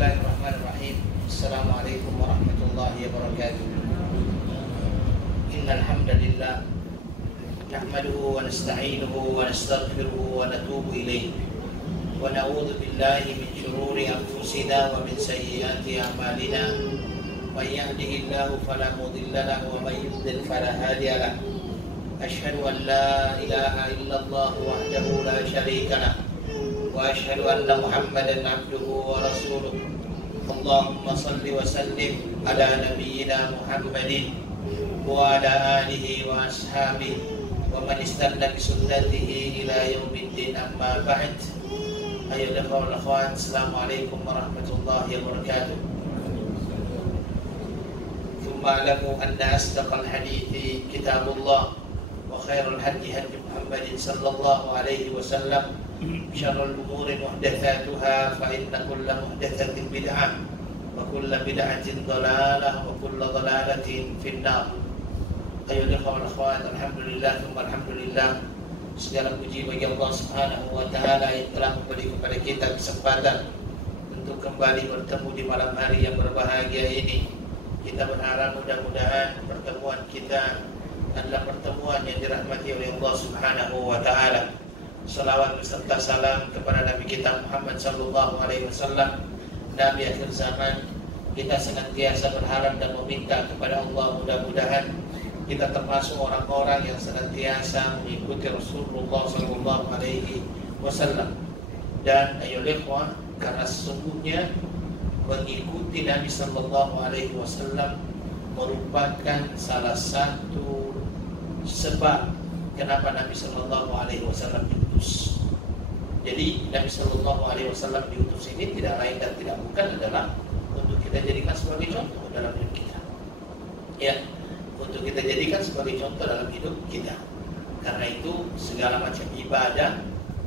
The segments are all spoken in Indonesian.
Bismillahirrahmanirrahim. Assalamualaikum warahmatullahi wabarakatuh. Innal hamdalillah nahmaduhu wa nasta'inuhu wa nastaghfiruhu wa natubu ilayh wa na'udzu billahi min shururi anfusina wa min sayyiati a'malina. May yahdihillahu fala mudilla lahu wa may yudlil fala hadiya lahu. Asyhadu an la ilaha illallah wahdahu la syarika lahu wa asyhadu anna Muhammadan abduhu wa rasuluh. Allahumma salli wa sallim ala nabiyyina Muhammadin wa ala alihi wa ashabihi wa man istanna bi sunnatihi ila yaumiddin, amma ba'd. Ayyuhal ikhwah wal akhwat, assalamualaikum warahmatullahi wabarakatuh. Thumma alamu anna asdaqal hadithi kitabullah wa khairul hadi hadi Muhammadin sallallahu alaihi wasallam. Syarrul umuri muhdatsatuha fa inna kulla muhdatsatin bid'ah wa kulla bid'atin dhalalah wa kulla dhalalatin finnar. Ayyuhal ikhwah wal akhwat, alhamdulillah thumma alhamdulillah. Segala puji bagi Allah Subhanahu wa taala yang telah memberi kepada kita kesempatan untuk kembali bertemu di malam hari yang berbahagia ini. Kita berharap mudah-mudahan pertemuan kita adalah pertemuan yang dirahmati oleh Allah Subhanahu wa taala. Salawat beserta salam kepada Nabi kita Muhammad sallallahu alaihi wasallam, Nabi akhir zaman. Kita senantiasa berharap dan meminta kepada Allah mudah-mudahan kita termasuk orang-orang yang senantiasa mengikuti Rasulullah sallallahu alaihi wasallam. Dan ayo ikhwah, karena sesungguhnya mengikuti Nabi sallallahu alaihi wasallam merupakan salah satu sebab kenapa Nabi sallallahu alaihi wasallam diutus. Jadi Nabi sallallahu alaihi wasallam diutus ini tidak lain dan tidak bukan adalah untuk kita jadikan sebagai contoh dalam hidup kita. Ya, untuk kita jadikan sebagai contoh dalam hidup kita. Karena itu segala macam ibadah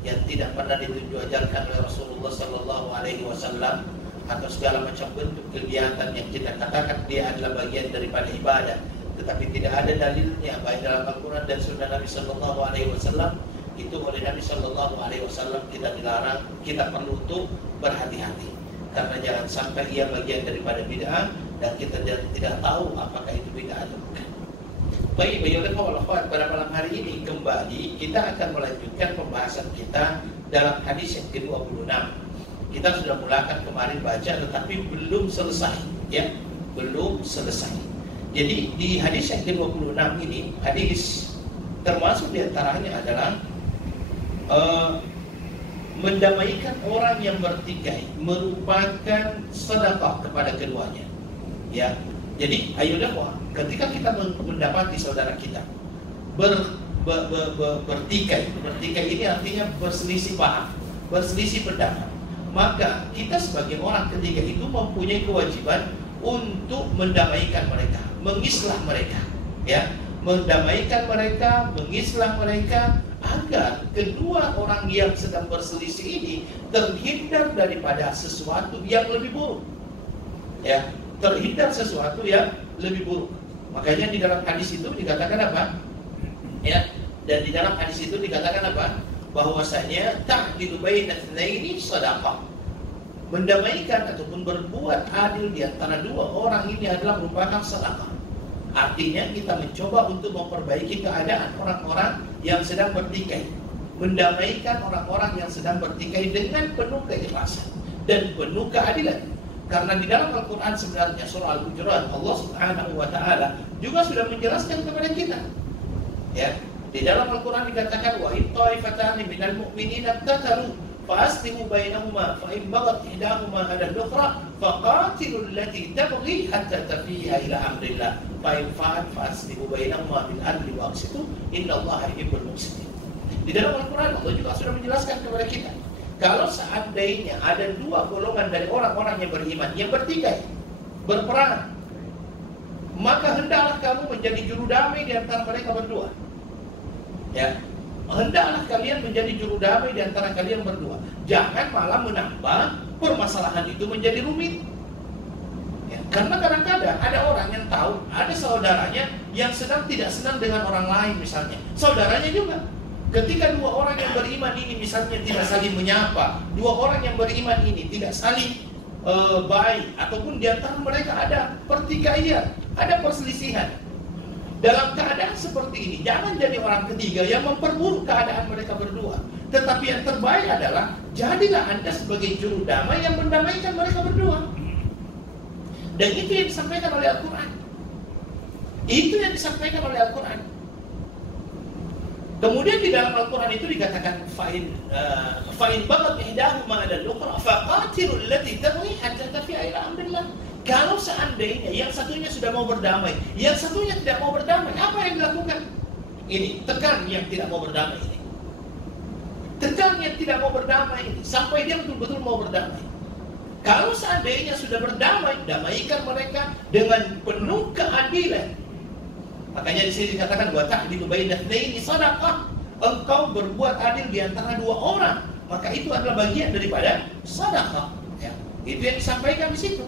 yang tidak pernah diajarkan oleh Rasulullah sallallahu alaihi wasallam atau segala macam bentuk kegiatan yang kita katakan dia adalah bagian daripada ibadah, tetapi tidak ada dalilnya baik dalam Al-Quran dan Sunnah Nabi Sallallahu Alaihi Wasallam, itu oleh Nabi Sallallahu Alaihi Wasallam kita dilarang. Kita perlu untuk berhati-hati karena jangan sampai ia bagian daripada bid'ah dan kita tidak tahu apakah itu bid'ah atau bukan. Baik, pada malam hari ini kembali kita akan melanjutkan pembahasan kita dalam hadis yang ke-26. Kita sudah mulakan kemarin baca tetapi belum selesai, ya, belum selesai. Jadi di hadis yang ke-26 ini, hadis termasuk diantaranya adalah mendamaikan orang yang bertikai merupakan sedekah kepada keduanya. Ya, jadi ayo dakwah. Ketika kita mendapati saudara kita bertikai ini artinya berselisih paham, berselisih pendapat, maka kita sebagai orang ketiga itu mempunyai kewajiban untuk mendamaikan mereka, mengislah mereka, ya, mendamaikan mereka, mengislah mereka agar kedua orang yang sedang berselisih ini terhindar daripada sesuatu yang lebih buruk, ya, terhindar sesuatu yang lebih buruk. Makanya di dalam hadis itu dikatakan apa? Ya, dan di dalam hadis itu dikatakan apa? Bahwasanya ta'dilu baina tsnaini shadaqah. Mendamaikan ataupun berbuat adil di antara dua orang ini adalah merupakan sedekah. Artinya kita mencoba untuk memperbaiki keadaan orang-orang yang sedang bertikai, mendamaikan orang-orang yang sedang bertikai dengan penuh keikhlasan dan penuh keadilan. Karena di dalam Al-Quran sebenarnya surah Al-Hujurat Allah Subhanahu wa taala juga sudah menjelaskan kepada kita. Ya, di dalam Al-Quran dikatakan wa in ta'ifatani minal mu'minina qatalu فأسلموا بينهما فإن بغت إحداهما على الأخرى فقاتلوا التي تبغي حتى تفيء إلى أمر الله فإن فعلت فأسلموا بينهما بالعدل وأقسطوا إن الله يحب المقسطين. Di dalam Al-Quran Allah juga sudah menjelaskan kepada kita, kalau seandainya ada dua golongan dari orang-orang yang beriman yang bertikai, berperang, maka hendaklah kamu menjadi juru damai di antara mereka berdua. Ya, hendaklah kalian menjadi juru damai di antara kalian berdua. Jangan malah menambah permasalahan itu menjadi rumit. Ya, karena kadang-kadang ada orang yang tahu ada saudaranya yang sedang tidak senang dengan orang lain misalnya. Saudaranya juga. Ketika dua orang yang beriman ini misalnya tidak saling menyapa, dua orang yang beriman ini tidak saling baik, ataupun di antara mereka ada pertikaian, ada perselisihan. Dalam keadaan seperti ini, jangan jadi orang ketiga yang memperburuk keadaan mereka berdua. Tetapi yang terbaik adalah, jadilah Anda sebagai juru damai yang mendamaikan mereka berdua. Dan itu yang disampaikan oleh Al-Quran. Itu yang disampaikan oleh Al-Quran. Kemudian di dalam Al-Quran itu dikatakan, fa'in bagat ihdahuma 'ala al-ukhra faqatilul lati tabghi hatta tafi'a ila amrillah. Kalau seandainya yang satunya sudah mau berdamai, yang satunya tidak mau berdamai, apa yang dilakukan? Ini, tekan yang tidak mau berdamai ini. Tekan yang tidak mau berdamai ini, sampai dia betul-betul mau berdamai. Kalau seandainya sudah berdamai, damaikan mereka dengan penuh keadilan. Makanya di sini dikatakan, wa ta'dilu baina itsnaini shadaqah. Engkau berbuat adil di antara dua orang, maka itu adalah bagian daripada sedekah. Ya, itu yang disampaikan di situ.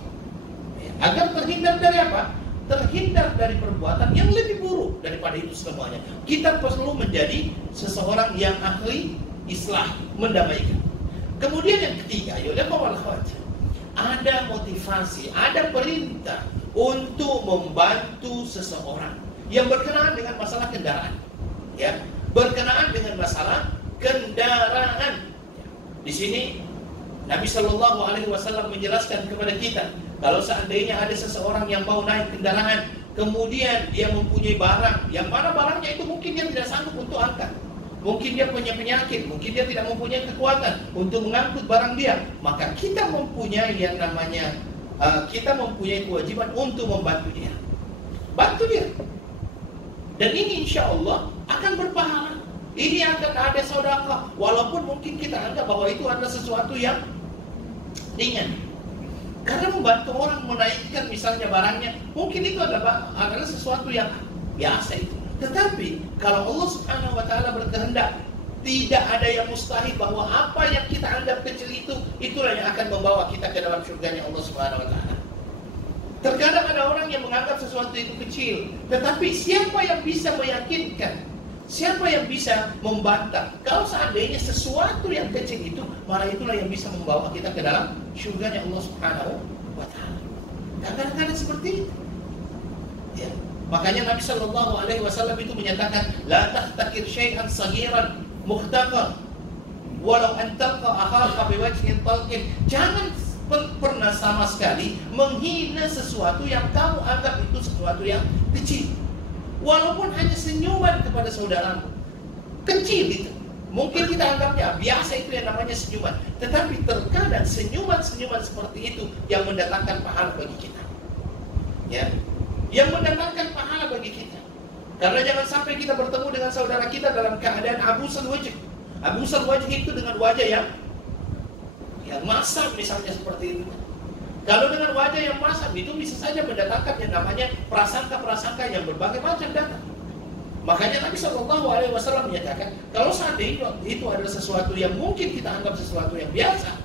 Agar terhindar dari apa? Terhindar dari perbuatan yang lebih buruk daripada itu semuanya. Kita perlu menjadi seseorang yang ahli islah, mendamaikan. Kemudian yang ketiga, ada motivasi, ada perintah untuk membantu seseorang yang berkenaan dengan masalah kendaraan. Ya, berkenaan dengan masalah kendaraan. Di sini Nabi Shallallahu Alaihi Wasallam menjelaskan kepada kita, kalau seandainya ada seseorang yang mau naik kendaraan, kemudian dia mempunyai barang, yang mana barangnya itu mungkin dia tidak sanggup untuk angkat, mungkin dia punya penyakit, mungkin dia tidak mempunyai kekuatan untuk mengangkut barang dia, maka kita mempunyai yang namanya kita mempunyai kewajiban untuk membantu dia, bantu dia, dan ini insya Allah akan berpahala. Ini akan ada sedekah, walaupun mungkin kita anggap bahwa itu adalah sesuatu yang ringan. Karena membantu orang menaikkan misalnya barangnya, mungkin itu adalah sesuatu yang biasa itu. Tetapi kalau Allah Subhanahu wa taala berkehendak, tidak ada yang mustahil bahwa apa yang kita anggap kecil itu, itulah yang akan membawa kita ke dalam surganya Allah Subhanahu wa taala. Terkadang ada orang yang menganggap sesuatu itu kecil, tetapi siapa yang bisa meyakinkan? Siapa yang bisa membantah? Kalau seandainya sesuatu yang kecil itu, malah itulah yang bisa membawa kita ke dalam surganya Allah Subhanahu wa taala. Kadang-kadang seperti itu. Ya. Makanya Nabi Shallallahu Alaihi Wasallam itu menyatakan, la tahtakir syai'an saghiran muhtaqar walau an talqa akhaka biwajhin talqin. Jangan pernah sama sekali menghina sesuatu yang kamu anggap itu sesuatu yang kecil. Walaupun hanya senyuman kepada saudaramu, kecil itu. Mungkin kita anggapnya biasa, itu yang namanya senyuman. Tetapi terkadang senyuman-senyuman seperti itu yang mendatangkan pahala bagi kita. Ya, yang mendatangkan pahala bagi kita. Karena jangan sampai kita bertemu dengan saudara kita dalam keadaan abusal wajh. Abusal wajh itu dengan wajah yang masam misalnya seperti itu. Kalau dengan wajah yang masam itu bisa saja mendatangkan yang namanya prasangka-prasangka yang berbagai macam datang. Makanya Nabi Shallallahu Alaihi Wasallam menyatakan, kalau seandainya itu adalah sesuatu yang mungkin kita anggap sesuatu yang biasa,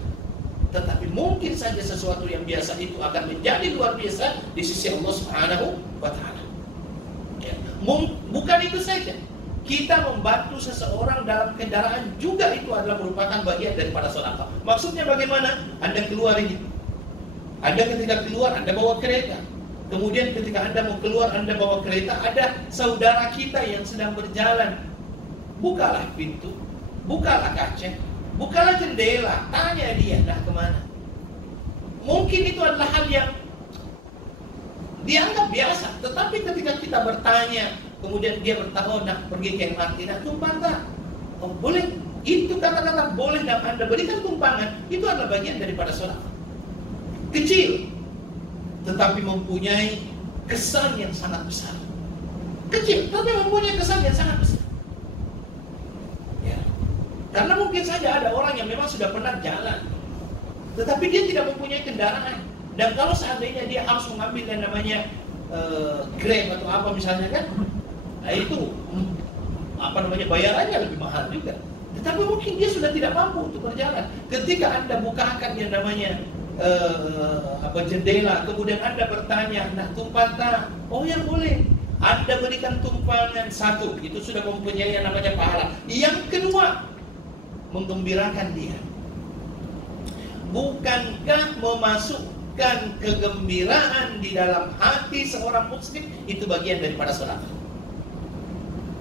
tetapi mungkin saja sesuatu yang biasa itu akan menjadi luar biasa di sisi Allah Subhanahu wa taala. Ya. Bukan itu saja. Kita membantu seseorang dalam kendaraan juga itu adalah merupakan bagian daripada sedekah. Maksudnya bagaimana? Anda keluar ini. Anda ketika keluar, Anda bawa kereta. Kemudian ketika Anda mau keluar, Anda bawa kereta, ada saudara kita yang sedang berjalan. Bukalah pintu, bukalah kaca, bukalah jendela, tanya dia, dah kemana? Mungkin itu adalah hal yang dianggap biasa. Tetapi ketika kita bertanya, kemudian dia bertahu, nak pergi ke MRT, nak tumpang tak? Oh boleh, itu kata-kata boleh dan Anda berikan tumpangan, itu adalah bagian daripada sedekah. Kecil, tetapi mempunyai kesan yang sangat besar. Kecil, tapi mempunyai kesan yang sangat besar. Ya. Karena mungkin saja ada orang yang memang sudah pernah jalan, tetapi dia tidak mempunyai kendaraan. Dan kalau seandainya dia harus mengambil yang namanya Grab atau apa misalnya kan, nah itu bayarannya lebih mahal juga. Tetapi mungkin dia sudah tidak mampu untuk berjalan. Ketika Anda bukakan yang namanya jendela, kemudian Anda bertanya, nak tumpang tak? Oh ya boleh. Anda berikan tumpangan satu, itu sudah mempunyai yang namanya pahala. Yang kedua, menggembirakan dia. bukankah memasukkan kegembiraan di dalam hati seorang muslim itu bagian daripada sedekah?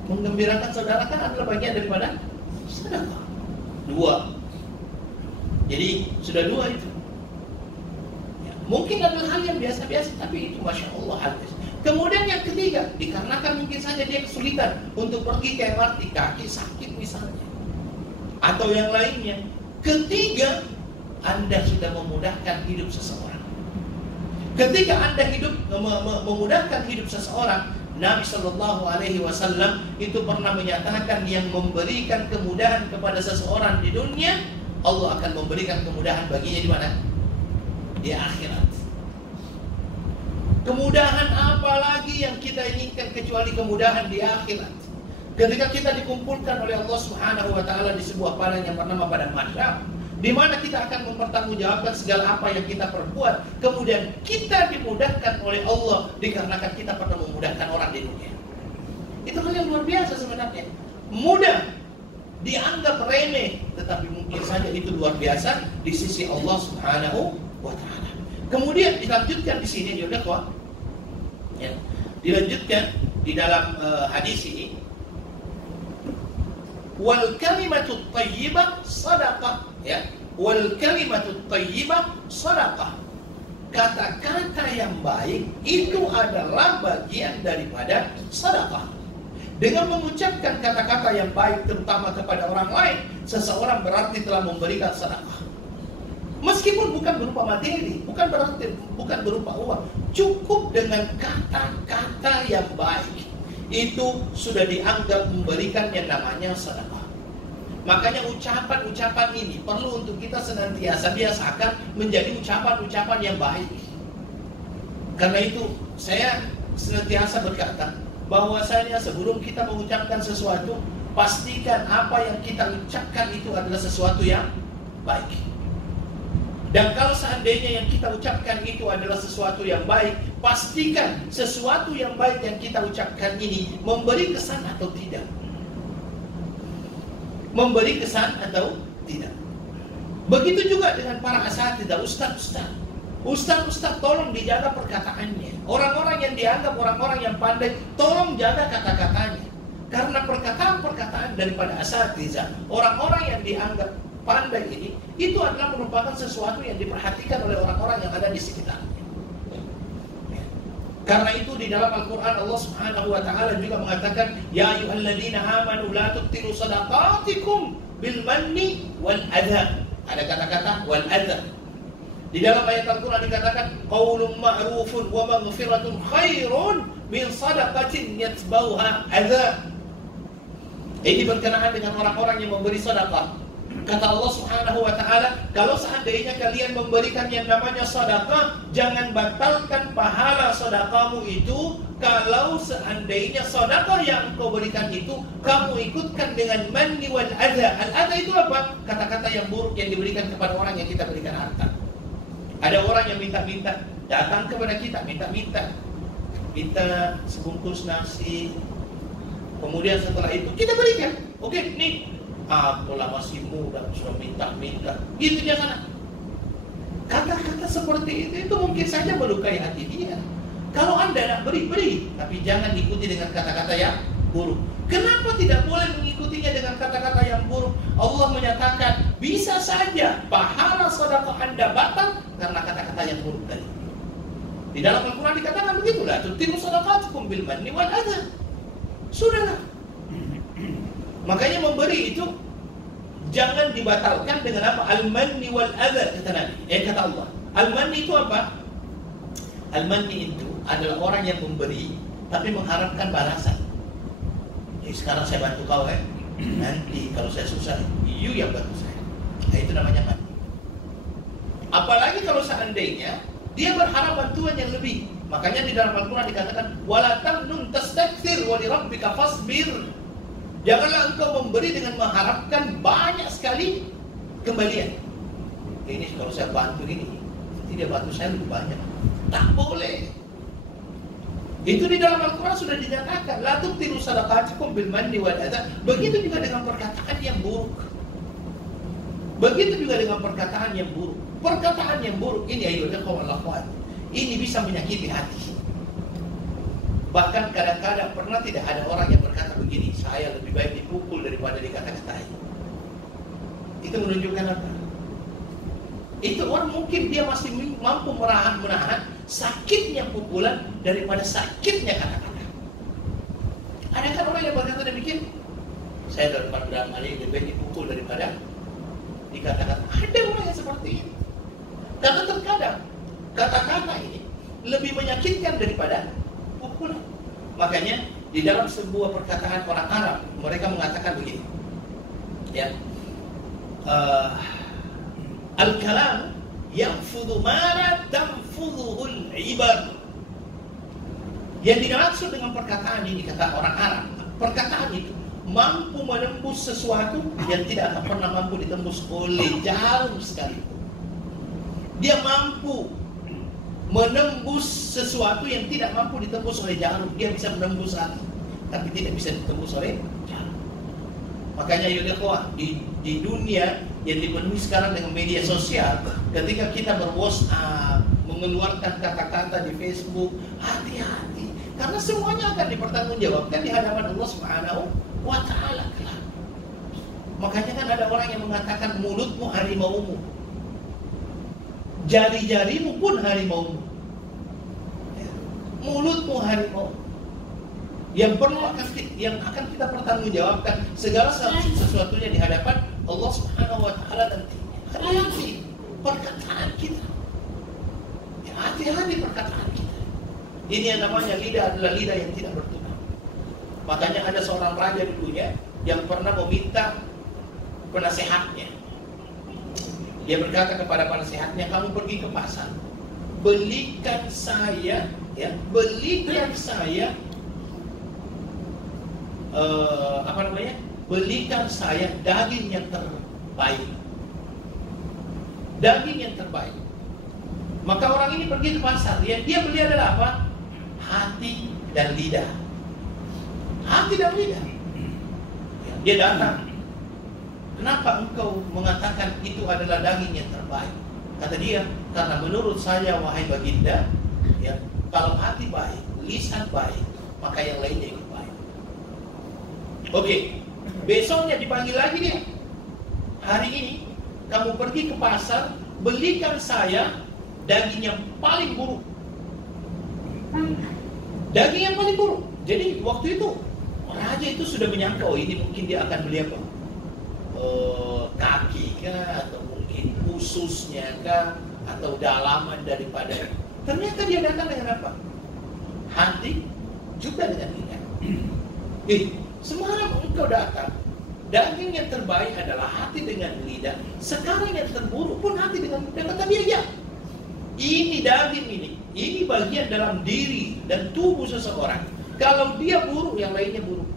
Menggembirakan saudara kan adalah bagian daripada sedekah. 2. Jadi sudah 2 itu. Ya, mungkin adalah hal yang biasa-biasa, tapi itu Masya Allah hal biasa. Kemudian yang ketiga, dikarenakan mungkin saja dia kesulitan untuk pergi ke MRT, kaki sakit misalnya, atau yang lainnya. Ketiga, Anda sudah memudahkan hidup seseorang. Ketika Anda memudahkan hidup seseorang, Nabi Shallallahu Alaihi Wasallam itu pernah menyatakan yang memberikan kemudahan kepada seseorang di dunia, Allah akan memberikan kemudahan baginya di mana? Di akhirat. Kemudahan apa lagi yang kita inginkan kecuali kemudahan di akhirat? Ketika kita dikumpulkan oleh Allah Subhanahu wa taala di sebuah padang yang bernama padang mahsyar, di mana kita akan mempertanggungjawabkan segala apa yang kita perbuat, kemudian kita dimudahkan oleh Allah dikarenakan kita pernah memudahkan orang di dunia. Itu hal yang luar biasa sebenarnya. Mudah dianggap remeh, tetapi mungkin saja itu luar biasa di sisi Allah Subhanahu wa taala. Kemudian dilanjutkan di sini ya udah ya. Dilanjutkan di dalam hadis ini, wal kalimatut thayyibah shadaqah, ya. Wal kalimatut thayyibah shadaqah. Kata-kata yang baik itu adalah bagian daripada sedekah. Dengan mengucapkan kata-kata yang baik terutama kepada orang lain, seseorang berarti telah memberikan sedekah. Meskipun bukan berupa materi, bukan berupa uang, cukup dengan kata-kata yang baik itu sudah dianggap memberikan yang namanya sedekah. Makanya ucapan-ucapan ini perlu untuk kita senantiasa biasakan menjadi ucapan-ucapan yang baik. Karena itu saya senantiasa berkata bahwasanya sebelum kita mengucapkan sesuatu, pastikan apa yang kita ucapkan itu adalah sesuatu yang baik. Dan kalau seandainya yang kita ucapkan itu adalah sesuatu yang baik, pastikan sesuatu yang baik yang kita ucapkan ini memberi kesan atau tidak. Memberi kesan atau tidak. Begitu juga dengan para asatidzah, ustaz-ustaz, tolong dijaga perkataannya. Orang-orang yang dianggap orang-orang yang pandai, tolong jaga kata-katanya. Karena perkataan-perkataan daripada asatidzah, orang-orang yang dianggap pandai ini, itu adalah merupakan sesuatu yang diperhatikan oleh orang-orang yang ada di sekitarnya. Karena itu di dalam Al-Quran Allah Subhanahu wa ta'ala juga mengatakan, ya ayyuhalladzina amanu la tubtilu shadaqatikum bil manni wal adha. Ada kata-kata wal adha. Di dalam ayat Al-Quran dikatakan qaulun ma'rufun wa maghfiratun khairun min shadaqatin yatbauha adha. Ini berkenaan dengan orang-orang yang memberi sedekah. Kata Allah Subhanahu wa ta'ala, kalau seandainya kalian memberikan yang namanya sedekah, jangan batalkan pahala sedekahmu itu kalau seandainya sedekah yang engkau berikan itu kamu ikutkan dengan manni wal adha. Al-adha itu apa? Kata-kata yang buruk yang diberikan kepada orang yang kita berikan harta. Ada orang yang minta-minta, datang kepada kita minta sebungkus nasi. Kemudian setelah itu kita berikan. Oke, nih, apalah masih muda sudah minta-minta. Gitu dia sana. Kata-kata seperti itu mungkin saja melukai hati dia. Kalau Anda nak beri, tapi jangan ikuti dengan kata-kata yang buruk. Kenapa tidak boleh mengikutinya dengan kata-kata yang buruk? Allah menyatakan bisa saja pahala sedekah Anda batal karena kata-kata yang buruk tadi. Di dalam Al-Quran dikatakan begitulah, tutimu shadaqatukum bil manni wal adha. Sudahlah. Makanya memberi itu jangan dibatalkan dengan apa? Al-manni wal adha kata Nabi. Kata Allah. Al-manni itu apa? Al-manni itu adalah orang yang memberi tapi mengharapkan balasan. Jadi sekarang saya bantu kau nanti kalau saya susah, you yang bantu saya. Nah, itu namanya manni. Apalagi kalau seandainya dia berharap bantuan yang lebih. Makanya di dalam Al-Quran dikatakan wala tamnun tastakthir wa li rabbika fasbir. Janganlah engkau memberi dengan mengharapkan banyak sekali kembalian. Ini kalau saya bantu ini, nanti dia bantu saya lebih banyak. Tak boleh. Itu di dalam Al-Quran sudah dinyatakan la tubtilu shadaqatikum bil manni wal adha. Begitu juga dengan perkataan yang buruk. Begitu juga dengan perkataan yang buruk. Perkataan yang buruk ini ayolah kawan, ini bisa menyakiti hati. Bahkan kadang-kadang pernah tidak ada orang yang berkata begini, saya lebih baik dipukul daripada dikata-katai. Itu menunjukkan apa? Itu orang mungkin dia masih mampu menahan sakitnya pukulan daripada sakitnya kata-kata. Adakah orang yang berkata demikian? Saya dalam hal ini lebih baik dipukul daripada dikatakan. Ada orang yang seperti ini. Karena terkadang kata-kata ini lebih menyakitkan daripada pukulan. Makanya di dalam sebuah perkataan orang Arab mereka mengatakan begini. Ya. Al-kalam yanfudhu ma la tanfudhuhul ibar. Yang dimaksud dengan perkataan ini kata orang Arab, perkataan itu mampu menembus sesuatu yang tidak akan pernah mampu ditembus oleh jarum sekalipun. Dia mampu menembus sesuatu yang tidak mampu ditembus oleh jarum. Dia bisa menembus hati, tapi tidak bisa ditembus oleh jarum. Makanya yaudah di dunia yang dipenuhi sekarang dengan media sosial, ketika kita ber-WhatsApp, mengeluarkan kata-kata di Facebook, hati-hati, karena semuanya akan dipertanggungjawabkan di hadapan Allah Subhanahu wa Ta'ala. Makanya kan ada orang yang mengatakan mulutmu harimaumu, jari-jarimu pun harimaumu. Mulutmu harimau yang akan kita pertanggungjawabkan segala sesuatunya di hadapan Allah Subhanahu wa Ta'ala nantinya. Hati-hati perkataan kita. Ya, hati-hati perkataan kita. Ini yang namanya lidah adalah lidah yang tidak bertuhan. Makanya ada seorang raja dulunya yang pernah meminta penasehatnya. Dia berkata kepada penasehatnya, kamu pergi ke pasar, belikan saya belikan saya daging yang terbaik. Daging yang terbaik. Maka orang ini pergi ke pasar. Yang dia beli adalah apa? Hati dan lidah. Hati dan lidah. Dia datang. Kenapa engkau mengatakan itu adalah daging yang terbaik? Kata dia, karena menurut saya wahai baginda, ya, kalau hati baik, lisan baik, maka yang lainnya ikut baik. Oke. Besoknya dipanggil lagi dia. Hari ini kamu pergi ke pasar, belikan saya daging yang paling buruk. Daging yang paling buruk. Jadi waktu itu raja itu sudah menyangka, oh ini mungkin dia akan beli apa? Kaki kah, atau mungkin ususnya kah, atau dalaman daripada. Ternyata dia datang dengan apa? Hati juga dengan lidah. Semalam engkau datang, daging yang terbaik adalah hati dengan lidah. Sekarang yang terburuk pun hati dengan lidah. Kata dia, ya, ini daging ini bagian dalam diri dan tubuh seseorang. Kalau dia buruk, yang lainnya buruk.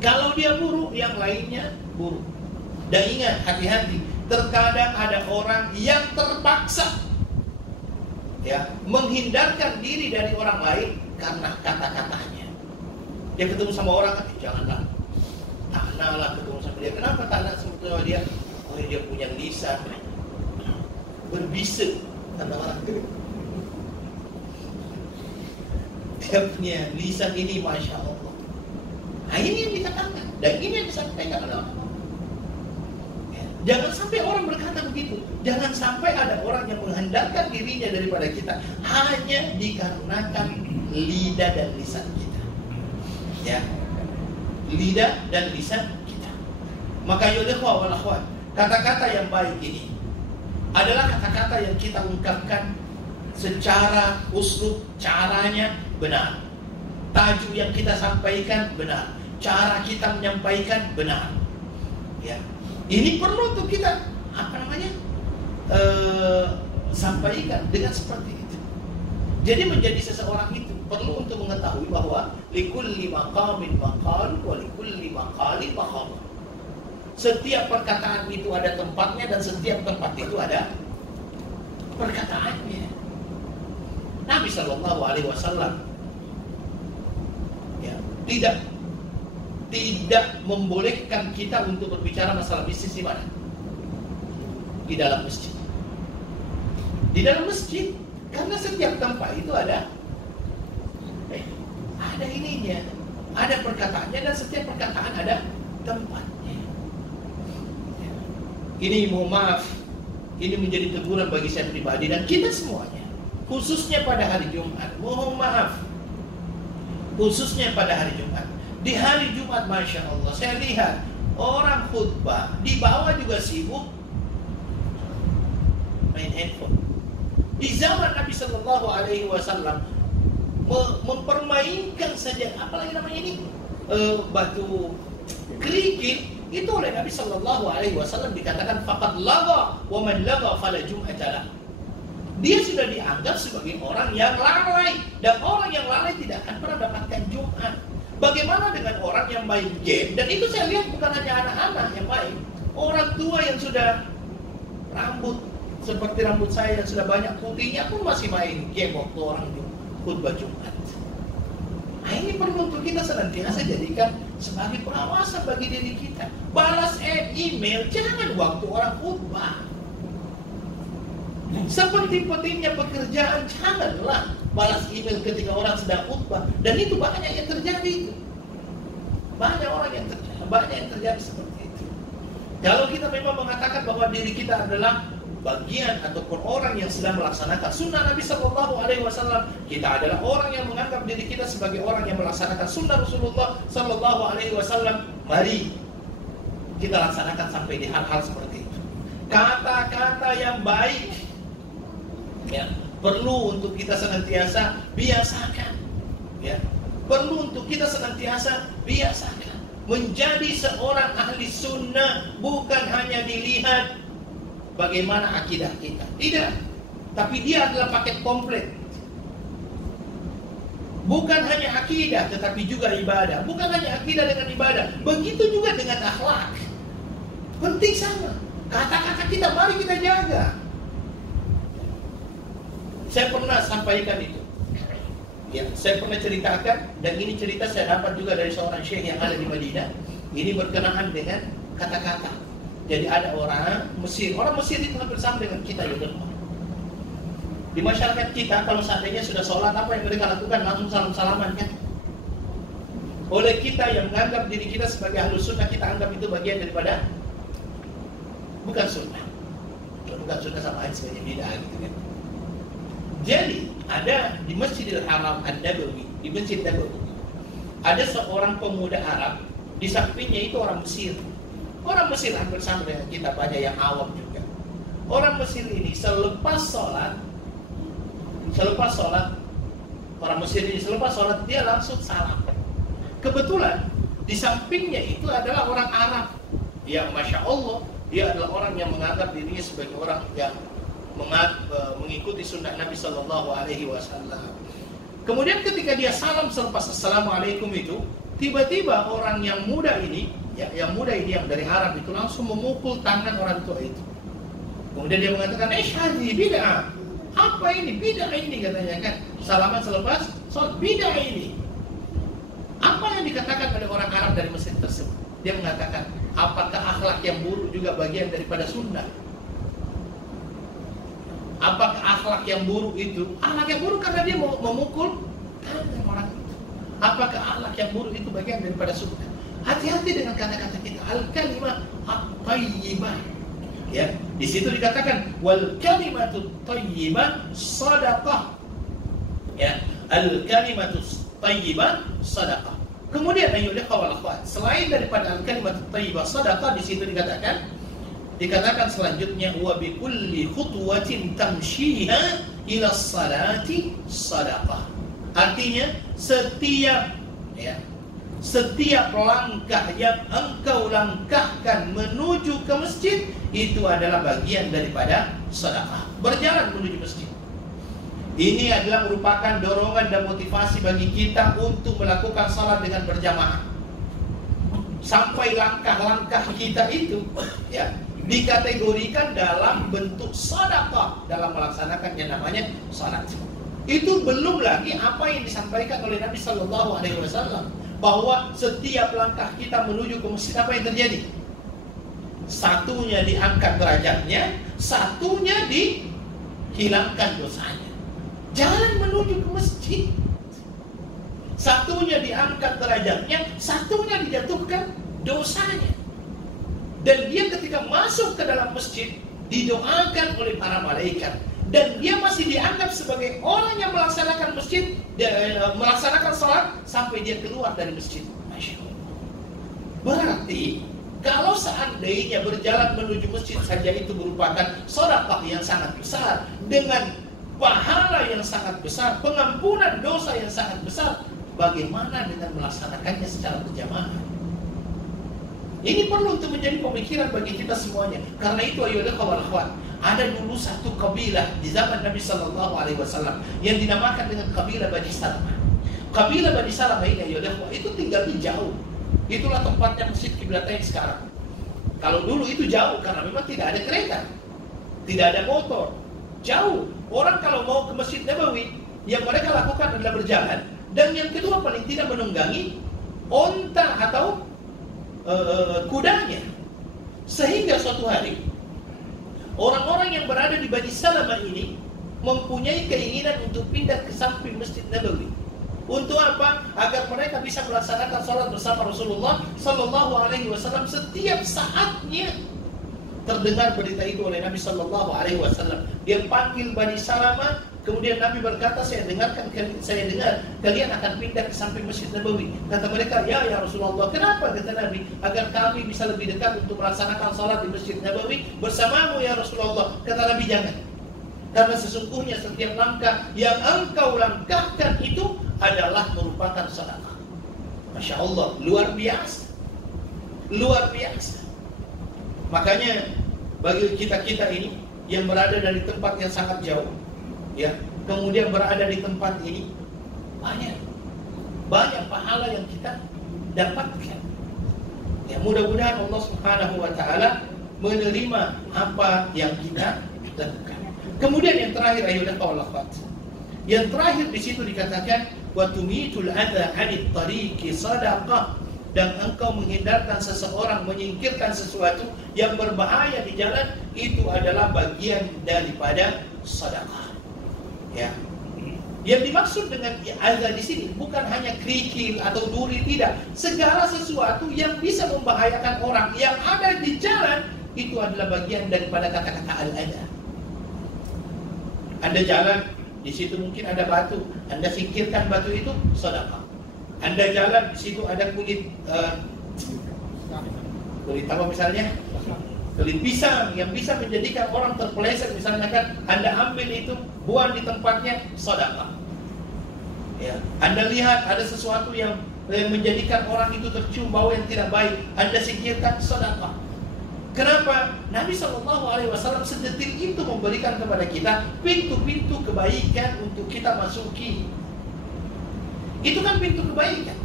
Kalau dia buruk, yang lainnya buruk. Dan ingat, hati-hati. Terkadang ada orang yang terpaksa ya menghindarkan diri dari orang lain karena kata-katanya. Dia ketemu sama orang, janganlah, tak naklah ketemu sama dia. Kenapa tak nak sama dia? Oh, dia punya lisan berbisik, kata orang. Dia punya lisan ini, masya Allah. Nah, ini yang dikatakan, dan ini yang disampaikan oleh orang. Jangan sampai orang berkata begitu. Jangan sampai ada orang yang menghendarkan dirinya daripada kita hanya dikarenakan lidah dan lisan kita. Ya, lidah dan lisan kita. Maka yudhwa wal akhwat, kata-kata yang baik ini adalah kata-kata yang kita ungkapkan secara uslub, caranya benar. Tajuk yang kita sampaikan benar. Cara kita menyampaikan benar. Ya. Ini perlu untuk kita sampaikan dengan seperti itu. Jadi menjadi seseorang itu perlu untuk mengetahui bahwa likulli maqamin maqal wa likulli maqalin maqal. Setiap perkataan itu ada tempatnya dan setiap tempat itu ada perkataannya. Nabi sallallahu alaihi wasallam ya, tidak membolehkan kita untuk berbicara masalah bisnis di mana? di dalam masjid. Di dalam masjid, karena setiap tempat itu ada ininya, ada perkataannya, dan setiap perkataan ada tempatnya. Ini mohon maaf, ini menjadi teguran bagi saya pribadi dan kita semuanya, khususnya pada hari Jumat. Mohon maaf, khususnya pada hari Jumat. Di hari Jumat, Masya Allah, saya lihat orang khutbah di bawah juga sibuk main handphone. Di zaman Nabi Sallallahu Alaihi Wasallam mempermainkan saja, apalagi namanya ini batu kerikil, itu oleh Nabi Sallallahu Alaihi Wasallam dikatakan faqad lagha wa man lagha fala jum'ata lah. Dia sudah dianggap sebagai orang yang lalai, dan orang yang lalai tidak akan pernah dapatkan Jumat. Bagaimana dengan orang yang main game? Dan itu saya lihat bukan hanya anak-anak yang main, orang tua yang sudah rambut seperti rambut saya yang sudah banyak putihnya pun masih main game waktu orang khutbah Jumat. Nah, ini perlu untuk kita senantiasa jadikan sebagai pengawasan bagi diri kita. Balas email jangan waktu orang khutbah. Sepenting-pentingnya pekerjaan, janganlah balas email ketika orang sedang khutbah. Dan itu banyak yang terjadi itu. Banyak yang terjadi seperti itu. Kalau kita memang mengatakan bahwa diri kita adalah bagian ataupun orang yang sedang melaksanakan sunnah Nabi Sallallahu Alaihi Wasallam, kita adalah orang yang menganggap diri kita sebagai orang yang melaksanakan sunnah Rasulullah Sallallahu Alaihi Wasallam. Mari kita laksanakan sampai di hal-hal seperti itu. Kata-kata yang baik, ya, perlu untuk kita senantiasa biasakan. Ya, perlu untuk kita senantiasa biasakan. Menjadi seorang ahli sunnah bukan hanya dilihat bagaimana akidah kita, tidak, tapi dia adalah paket komplit. Bukan hanya akidah, tetapi juga ibadah. Bukan hanya akidah dengan ibadah, begitu juga dengan akhlak. Penting sama. Kata-kata kita mari kita jaga. Saya pernah sampaikan itu. Ya, saya pernah ceritakan, dan ini cerita saya dapat juga dari seorang syekh yang ada di Madinah. Ini berkenaan dengan kata-kata. Jadi ada orang Mesir itu hampir sama dengan kita ya. Di masyarakat kita, kalau seandainya sudah sholat, apa yang mereka lakukan? Langsung salam-salaman kan? Oleh kita yang menganggap diri kita sebagai ahlus sunnah, kita anggap itu bagian daripada bukan sunnah. Bukan sunnah sama aja sebagai bid'ah gitu kan. Jadi ada di Masjidil Haram An-Nabawi, di Masjid Nabawi, ada seorang pemuda Arab, di sampingnya itu orang Mesir. Orang Mesir hampir sama dengan kita, banyak yang awam juga. Orang Mesir ini selepas sholat, orang Mesir ini selepas sholat, dia langsung salam. Kebetulan di sampingnya itu adalah orang Arab yang Masya Allah, dia adalah orang yang menganggap dirinya sebagai orang yang mengikuti sunnah Nabi Sallallahu Alaihi Wasallam. Kemudian ketika dia salam selepas Assalamualaikum itu, tiba-tiba orang yang muda ini yang dari Arab itu langsung memukul tangan orang tua itu. Kemudian dia mengatakan, hadi bid'ah. Apa ini? Bid'ah ini katanya kan. Salaman selepas sholat, bid'ah ini. Apa yang dikatakan oleh orang Arab dari Mesir tersebut? Dia mengatakan, apakah akhlak yang buruk juga bagian daripada sunnah? Apakah akhlak yang buruk itu? Akhlak yang buruk karena dia memukul tangan orang itu. Apakah akhlak yang buruk itu bagian daripada sunnah? Hati-hati dengan kata-kata kita. Al-kalimah at-tayyibah. Ya, di situ dikatakan wal kalimatu tayyibah shadaqah. Ya, al-kalimatu tayyibah shadaqah. Kemudian ayyuhal ikhwah wal akhwat, selain daripada al-kalimatu tayyibah shadaqah, di situ dikatakan selanjutnya wa bi kulli khutwatin tamshiha ila salati shadaqah. Artinya setiap langkah yang engkau langkahkan menuju ke masjid itu adalah bagian daripada sedekah. Berjalan menuju masjid, ini adalah merupakan dorongan dan motivasi bagi kita untuk melakukan salat dengan berjamaah. Sampai langkah-langkah kita itu ya dikategorikan dalam bentuk sedekah dalam melaksanakan yang namanya salat. Itu belum lagi apa yang disampaikan oleh Nabi Sallallahu Alaihi Wasallam, bahwa setiap langkah kita menuju ke masjid, apa yang terjadi? Satunya diangkat derajatnya, satunya dihilangkan dosanya. Jalan menuju ke masjid, satunya diangkat derajatnya, satunya dijatuhkan dosanya. Dan dia ketika masuk ke dalam masjid didoakan oleh para malaikat, dan dia masih dianggap sebagai orang yang melaksanakan masjid, melaksanakan salat sampai dia keluar dari masjid. Masya Allah. Berarti kalau seandainya berjalan menuju masjid saja itu merupakan sedekah yang sangat besar, dengan pahala yang sangat besar, pengampunan dosa yang sangat besar, bagaimana dengan melaksanakannya secara berjamaah? Ini perlu untuk menjadi pemikiran bagi kita semuanya. Karena itu ayolah kawan-kawan, ada dulu satu kabilah di zaman Nabi Sallallahu Alaihi Wasallam yang dinamakan dengan kabilah Bani Salamah. Kabilah Bani Salamah ini ayolah itu tinggalnya jauh. Itulah tempatnya masjid Qiblatain sekarang. Kalau dulu itu jauh karena memang tidak ada kereta, tidak ada motor, jauh. Orang kalau mau ke Masjid Nabawi, yang mereka lakukan adalah berjalan, dan yang kedua paling tidak menunggangi onta atau kudanya. Sehingga suatu hari orang-orang yang berada di Bani Salamah ini mempunyai keinginan untuk pindah ke samping Masjid Nabawi. Untuk apa? Agar mereka bisa melaksanakan sholat bersama Rasulullah Sallallahu Alaihi Wasallam setiap saatnya. Terdengar berita itu oleh Nabi Sallallahu Alaihi Wasallam. Dia panggil Bani Salamah, kemudian Nabi berkata, saya dengar kalian akan pindah ke samping Masjid Nabawi. Kata mereka, ya Rasulullah, kenapa? Kata Nabi, agar kami bisa lebih dekat untuk melaksanakan sholat di Masjid Nabawi bersamamu ya Rasulullah. Kata Nabi, jangan, karena sesungguhnya setiap langkah yang engkau langkahkan itu adalah merupakan sedekah. Masya Allah, luar biasa, luar biasa. Makanya bagi kita-kita ini yang berada dari tempat yang sangat jauh, ya, kemudian berada di tempat ini, banyak pahala yang kita dapatkan. Ya, mudah-mudahan Allah Subhanahu wa taala menerima apa yang kita lakukan. Kemudian yang terakhir, ayolah kawan-kawan. Yang terakhir di situ dikatakan wa tumitul adza 'anit tariqi sadaqah, dan engkau menghindarkan seseorang, menyingkirkan sesuatu yang berbahaya di jalan, itu adalah bagian daripada sedekah. Ya. Yang dimaksud dengan adza di sini bukan hanya kerikil atau duri, tidak. Segala sesuatu yang bisa membahayakan orang yang ada di jalan itu adalah bagian daripada kata-kata al-adza. Anda jalan, di situ mungkin ada batu, Anda singkirkan batu itu, sedekah. Anda jalan, di situ ada kulit apa misalnya? Kulit pisang yang bisa menjadikan orang terpeleset, misalnya kan, Anda ambil itu, buang di tempatnya, sedekah. Ya, Anda lihat ada sesuatu yang menjadikan orang itu tercium bau yang tidak baik, Anda singkirkan, sedekah. Kenapa? Nabi SAW sedetil itu memberikan kepada kita pintu-pintu kebaikan untuk kita masuki. Itu kan pintu kebaikan.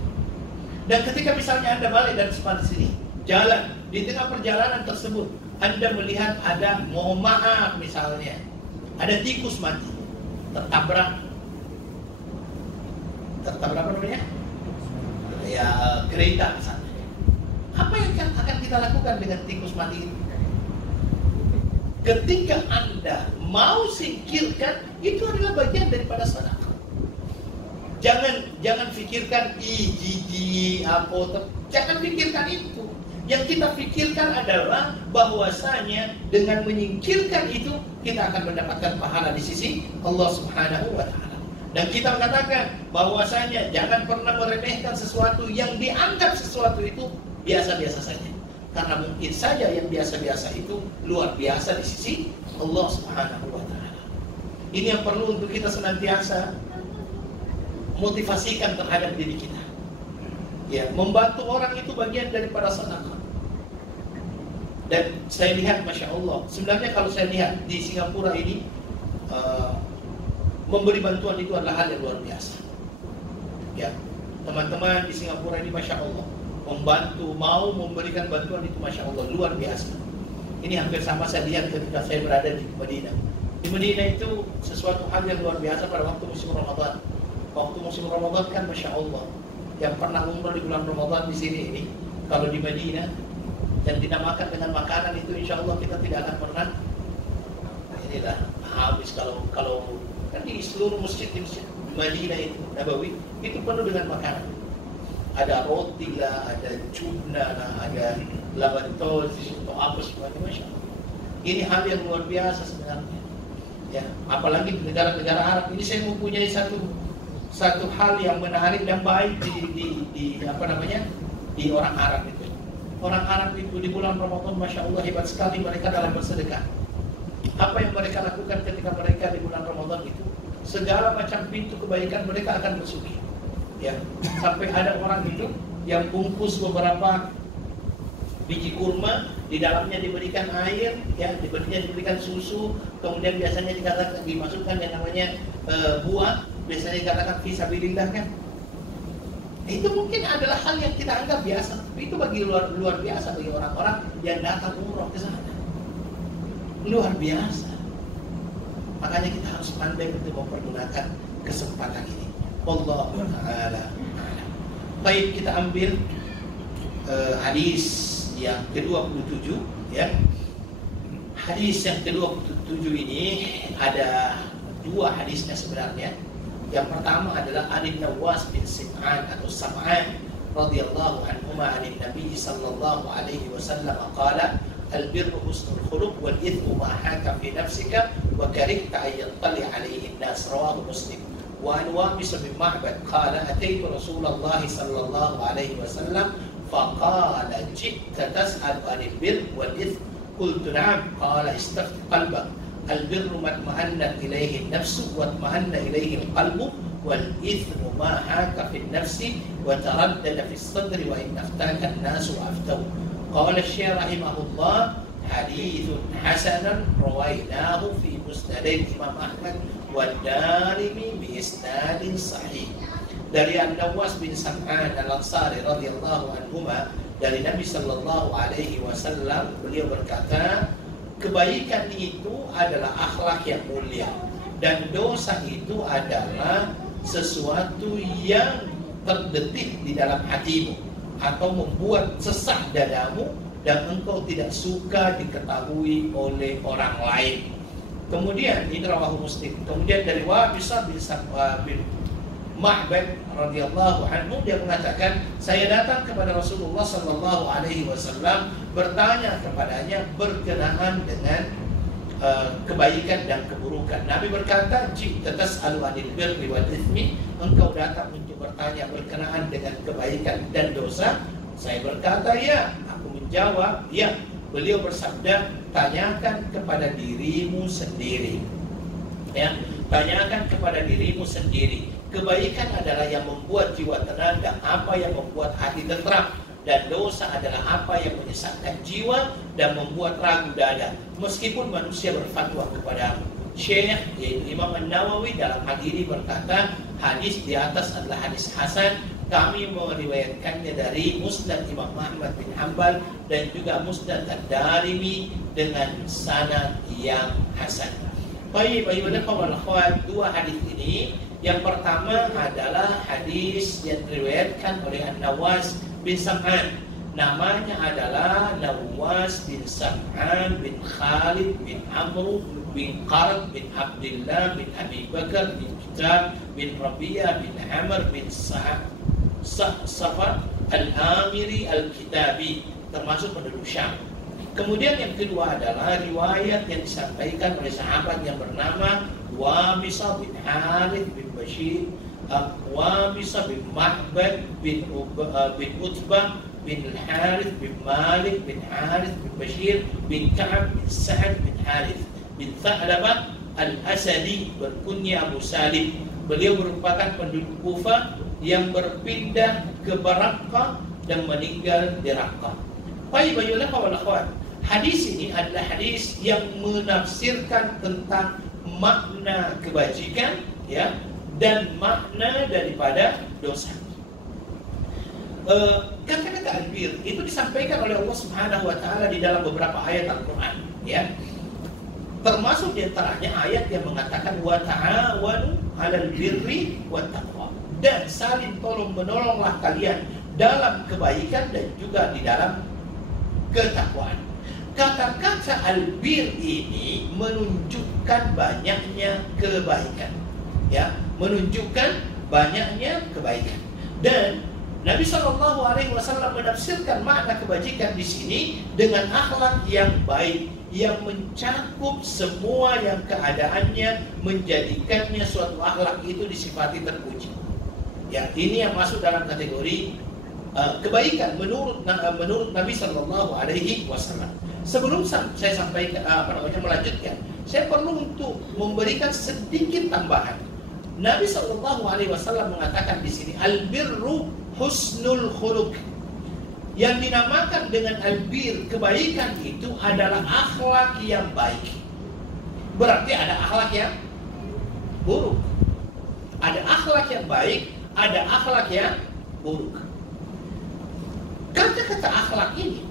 Dan ketika misalnya Anda balik dari sini, jalan, di tengah perjalanan tersebut Anda melihat ada, mohon maaf misalnya, ada tikus mati, tertabrak apa namanya? Ya, kereta misalnya. Apa yang akan kita lakukan dengan tikus mati itu? Ketika Anda mau singkirkan, itu adalah bagian daripada sedekah. Jangan pikirkan jijik apa, jangan pikirkan itu. Yang kita pikirkan adalah bahwasanya dengan menyingkirkan itu kita akan mendapatkan pahala di sisi Allah Subhanahu wa taala. Dan kita mengatakan bahwasanya jangan pernah meremehkan sesuatu yang dianggap sesuatu itu biasa-biasa saja. Karena mungkin saja yang biasa-biasa itu luar biasa di sisi Allah Subhanahu wa taala. Ini yang perlu untuk kita senantiasa motivasikan terhadap diri kita. Ya, membantu orang itu bagian daripada sedekah. Dan saya lihat, Masya Allah, sebenarnya kalau saya lihat di Singapura ini, memberi bantuan itu adalah hal yang luar biasa. Ya, teman-teman di Singapura ini, Masya Allah, membantu, mau memberikan bantuan itu, Masya Allah, luar biasa. Ini hampir sama saya lihat ketika saya berada di Madinah. Di Madinah itu sesuatu hal yang luar biasa pada waktu musim Ramadan. Waktu musim Ramadan kan, Masya Allah, yang pernah umrah di bulan Ramadan di sini ini, kalau di Madinah dan dinamakan dengan makanan itu, insya Allah kita tidak akan pernah kalau kan di seluruh masjid Madinah itu Nabawi itu penuh dengan makanan. Ada roti lah, ada jubna lah, ada laban tozi atau apa semuanya, masya Allah. Ini hal yang luar biasa sebenarnya. Ya, apalagi di negara-negara Arab ini saya mempunyai satu hal yang menarik dan baik di apa namanya, di orang Arab itu. Orang Arab itu di bulan Ramadan, masya Allah, hebat sekali mereka dalam bersedekah. Apa yang mereka lakukan ketika mereka di bulan Ramadan itu, segala macam pintu kebaikan mereka akan masuki. Ya, sampai ada orang itu yang bungkus beberapa biji kurma, di dalamnya diberikan air, ya, diberikan susu, kemudian biasanya dikatakan dimasukkan yang namanya buah, biasanya dikatakan fisabilillah kan. Itu mungkin adalah hal yang kita anggap biasa, tapi itu bagi luar biasa bagi orang-orang yang datang umroh ke sana. Luar biasa. Makanya kita harus pandai untuk mempergunakan kesempatan ini. Wallahu ta'ala a'lam. Baik, kita ambil hadis yang ke-27 ya. Hadis yang ke-27 ini ada dua hadisnya sebenarnya. Yang pertama adalah An Nawas bin Sim'an atau Sam'an radhiyallahu anhuma 'an Nabi sallallahu alaihi wasallam qala al-birru husnul khuluq wal ithmu ma haka fi nafsika wa karihta an yattali 'alaihi an-nas rawahu Muslim. Wa an Wabis bin Ma'bad qala ataitu Rasulullah sallallahu alaihi wasallam faqala ji'ta tas'al 'anil birr wal ithm qultu na'am qala istafti qalbak البر ما اطمأنت إليه النفس واطمأن إليه القلب والإثم ما حاك في النفس وتردد في الصدر وإن أفتاك الناس وأفتوا. قال الشيخ رحمه الله حديث حسن رويناه في مسند الإمام أحمد والدارمي بإسناد صحيح. Dari An-Nawas bin Sam'an Al-Ansari radhiyallahu anhuma, dari Nabi sallallahu alaihi wasallam, beliau berkata, kebaikan itu adalah akhlak yang mulia dan dosa itu adalah sesuatu yang terdetik di dalam hatimu atau membuat sesak dadamu dan engkau tidak suka diketahui oleh orang lain. Kemudian ini rawahu Muslim. Kemudian dari Wabis bin Ma'bad radhiyallahu anhu, dia mengatakan, saya datang kepada Rasulullah sallallahu alaihi wasallam bertanya kepadanya berkenaan dengan kebaikan dan keburukan. Nabi berkata, "Jika tas'alu 'anil birri wal itsmi," engkau datang untuk bertanya berkenaan dengan kebaikan dan dosa. Saya berkata, "Ya." Aku menjawab, "Ya." Beliau bersabda, "Tanyakan kepada dirimu sendiri." Ya, tanyakan kepada dirimu sendiri. Kebaikan adalah yang membuat jiwa tenang dan apa yang membuat hati tentram, dan dosa adalah apa yang menyesatkan jiwa dan membuat ragu dada, meskipun manusia berfatwa kepadamu. Syekh yaitu Imam An-Nawawi dalam hadis ini berkata, hadis di atas adalah hadis hasan. Kami meriwayatkannya dari Musnad Imam Ahmad bin Hanbal dan juga Musnad Ad-Darimi dengan sanad yang hasan. Baik, dua hadis ini, yang pertama adalah hadis yang diriwayatkan oleh An-Nawas bin Sam'an. Namanya adalah Nawas bin Sam'an bin Khalid bin Amr bin Qarad bin Abdullah bin Abi Bakar bin Kitab bin Rabi'ah bin Amr bin Safar al-Amiri al-Kitabi, termasuk penduduk Syam. Kemudian yang kedua adalah riwayat yang disampaikan oleh sahabat yang bernama Wabisa bin Harith bin Bashir, Wabisa bin Ma'bad bin Utbah bin Harith bin Malik bin Harith bin Bashir bin Ka'ab bin Sa'ad bin Harith bin Tha'labah al-Asadi, berkunya Abu Salim. Beliau merupakan penduduk Kufah yang berpindah ke Raqqah dan meninggal di Raqqah. Baik, bayulah wal akhwat. Hadis ini adalah hadis yang menafsirkan tentang makna kebajikan, ya, dan makna daripada dosa. Kata-kata albir itu disampaikan oleh Allah Subhanahu wa taala di dalam beberapa ayat Al-Qur'an, ya. Termasuk di antaranya ayat yang mengatakan wa ta'awanu 'alal birri wat taqwa, dan saling tolong-menolonglah kalian dalam kebaikan dan juga di dalam ketakwaan. kata-kata albir ini menunjukkan banyaknya kebaikan, ya, menunjukkan banyaknya kebaikan. Dan Nabi SAW menafsirkan makna kebajikan di sini dengan akhlak yang baik, yang mencakup semua yang keadaannya menjadikannya suatu akhlak itu disifati terpuji. Ya, ini yang masuk dalam kategori kebaikan menurut Nabi SAW. Sebelum saya sampaikan melanjutkan, saya perlu untuk memberikan sedikit tambahan. Nabi SAW mengatakan di sini albirru husnul khuluq. Yang dinamakan dengan albir, kebaikan itu adalah akhlak yang baik. Berarti ada akhlak yang buruk. Ada akhlak yang baik, ada akhlak yang buruk. Kata-kata akhlak ini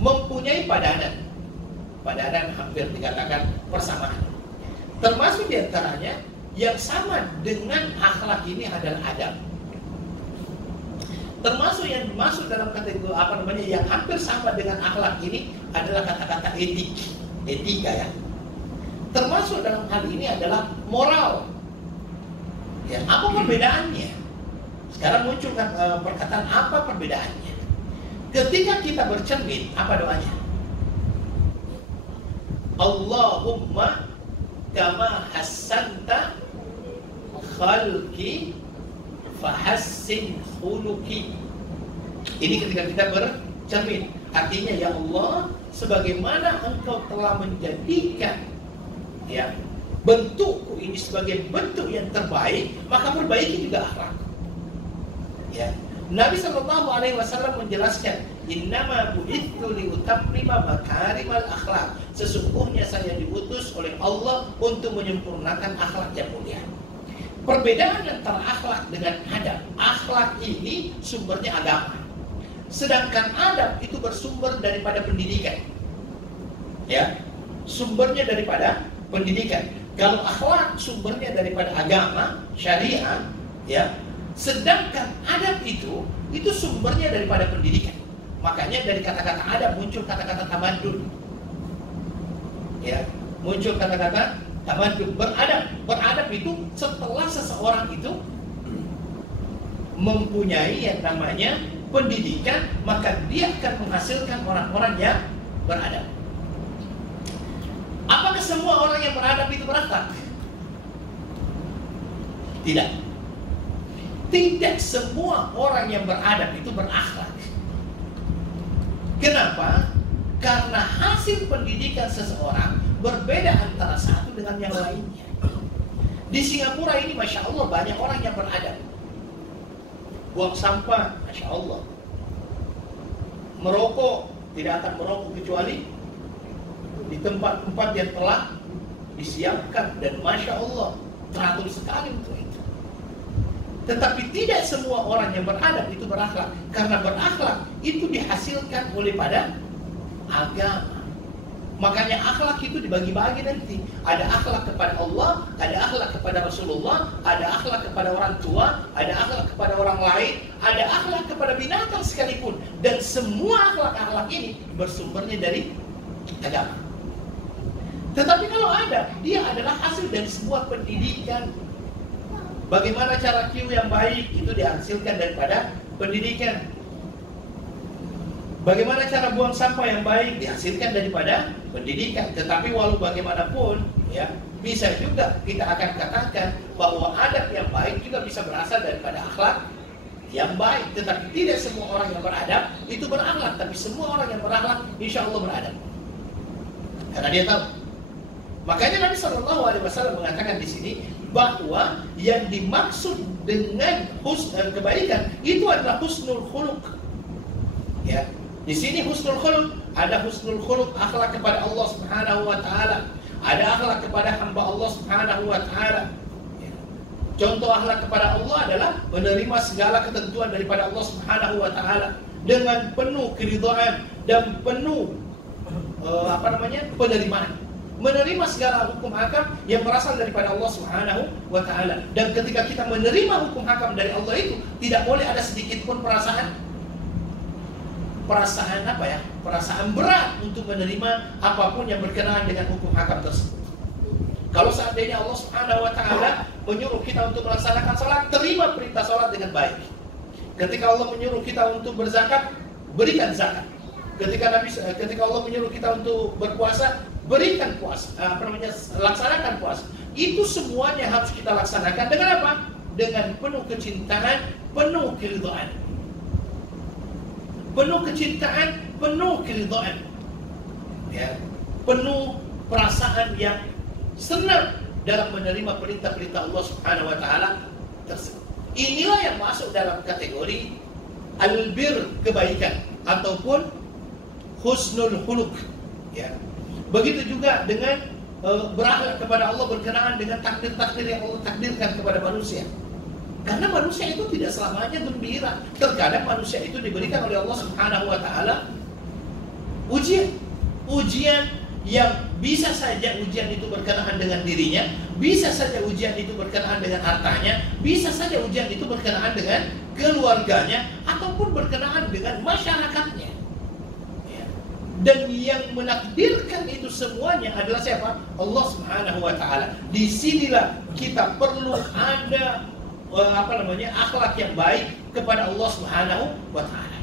mempunyai padanan hampir dikatakan persamaan. Termasuk diantaranya yang sama dengan akhlak ini adalah adab. Termasuk yang dimaksud dalam kategori yang hampir sama dengan akhlak ini adalah kata-kata etika ya. Termasuk dalam hal ini adalah moral. Ya, apa perbedaannya? Sekarang muncul perkataan apa perbedaannya? Ketika kita bercermin, apa doanya? Allahumma kama hassanta khalqi fahassin khuluqi. Ini ketika kita bercermin, artinya ya Allah, sebagaimana Engkau telah menjadikan ya bentukku ini sebagai bentuk yang terbaik, maka perbaiki juga akhlak. Ya. Nabi SAW menjelaskan, innama bu'ithu liutammima makarimal akhlak. Sesungguhnya saya diutus oleh Allah untuk menyempurnakan akhlak yang mulia. Perbedaan antara akhlak dengan adab, akhlak ini sumbernya agama, sedangkan adab itu bersumber daripada pendidikan. Ya, sumbernya daripada pendidikan. Kalau akhlak sumbernya daripada agama, syariah, ya. Sedangkan adab itu sumbernya daripada pendidikan. Makanya dari kata-kata adab muncul kata-kata tamadun. Ya, muncul kata-kata tamadun. Beradab itu setelah seseorang itu mempunyai yang namanya pendidikan, maka dia akan menghasilkan orang-orang yang beradab. Apakah semua orang yang beradab itu berakhlak? Tidak. Tidak semua orang yang beradab itu berakhlak. Kenapa? Karena hasil pendidikan seseorang berbeda antara satu dengan yang lainnya. Di Singapura ini Masya Allah banyak orang yang beradab. Buang sampah, Masya Allah. Merokok, tidak akan merokok kecuali di tempat-tempat yang telah disiapkan. Dan Masya Allah, teratur sekali untuk itu. Tetapi tidak semua orang yang beradab itu berakhlak. Karena berakhlak itu dihasilkan oleh pada agama. Makanya akhlak itu dibagi-bagi nanti. Ada akhlak kepada Allah, ada akhlak kepada Rasulullah, ada akhlak kepada orang tua, ada akhlak kepada orang lain, ada akhlak kepada binatang sekalipun. Dan semua akhlak-akhlak ini bersumbernya dari agama. Tetapi kalau adab, dia adalah hasil dari sebuah pendidikan. Bagaimana cara Q yang baik itu dihasilkan daripada pendidikan. Bagaimana cara buang sampah yang baik dihasilkan daripada pendidikan. Tetapi walau bagaimanapun, ya, bisa juga kita akan katakan bahwa adab yang baik juga bisa berasal daripada akhlak yang baik. Tetapi tidak semua orang yang beradab itu berakhlak. Tapi semua orang yang berakhlak insya Allah beradab. Karena dia tahu. Makanya Nabi SAW mengatakan di sini bahwa yang dimaksud dengan kebaikan itu adalah husnul khuluq. Ya, di sini husnul khuluq, ada husnul khuluq akhlak kepada Allah Subhanahu wa taala, ada akhlak kepada hamba Allah Subhanahu wa taala. Ya. Contoh akhlak kepada Allah adalah menerima segala ketentuan daripada Allah Subhanahu wa taala dengan penuh keridhaan dan penuh penerimaan. Menerima segala hukum hakam yang berasal daripada Allah Subhanahu wa taala. Dan ketika kita menerima hukum hakam dari Allah itu, tidak boleh ada sedikit pun perasaan perasaan apa ya? Perasaan berat untuk menerima apapun yang berkenaan dengan hukum hakam tersebut. Kalau seandainya Allah Subhanahu wa taala menyuruh kita untuk melaksanakan salat, terima perintah salat dengan baik. Ketika Allah menyuruh kita untuk berzakat, berikan zakat. Ketika Allah menyuruh kita untuk berpuasa, berikan puasa, laksanakan puasa. Itu semuanya harus kita laksanakan dengan apa? Dengan penuh kecintaan, penuh keridhaan. Penuh kecintaan, penuh keridhaan. Ya, penuh perasaan yang senang dalam menerima perintah-perintah Allah Subhanahu wa taala tersebut. Inilah yang masuk dalam kategori albir, kebaikan, ataupun husnul khuluq, ya. Begitu juga dengan berakhlak kepada Allah berkenaan dengan takdir-takdir yang Allah takdirkan kepada manusia. Karena manusia itu tidak selamanya gembira. Terkadang manusia itu diberikan oleh Allah Subhanahu wa taala ujian yang bisa saja ujian itu berkenaan dengan dirinya, bisa saja ujian itu berkenaan dengan hartanya, bisa saja ujian itu berkenaan dengan keluarganya, ataupun berkenaan dengan masyarakatnya. Ya. Dan yang menakdirkan itu semuanya adalah siapa? Allah Subhanahu wa taala. Disinilah kita perlu ada akhlak yang baik kepada Allah Subhanahu wa taala.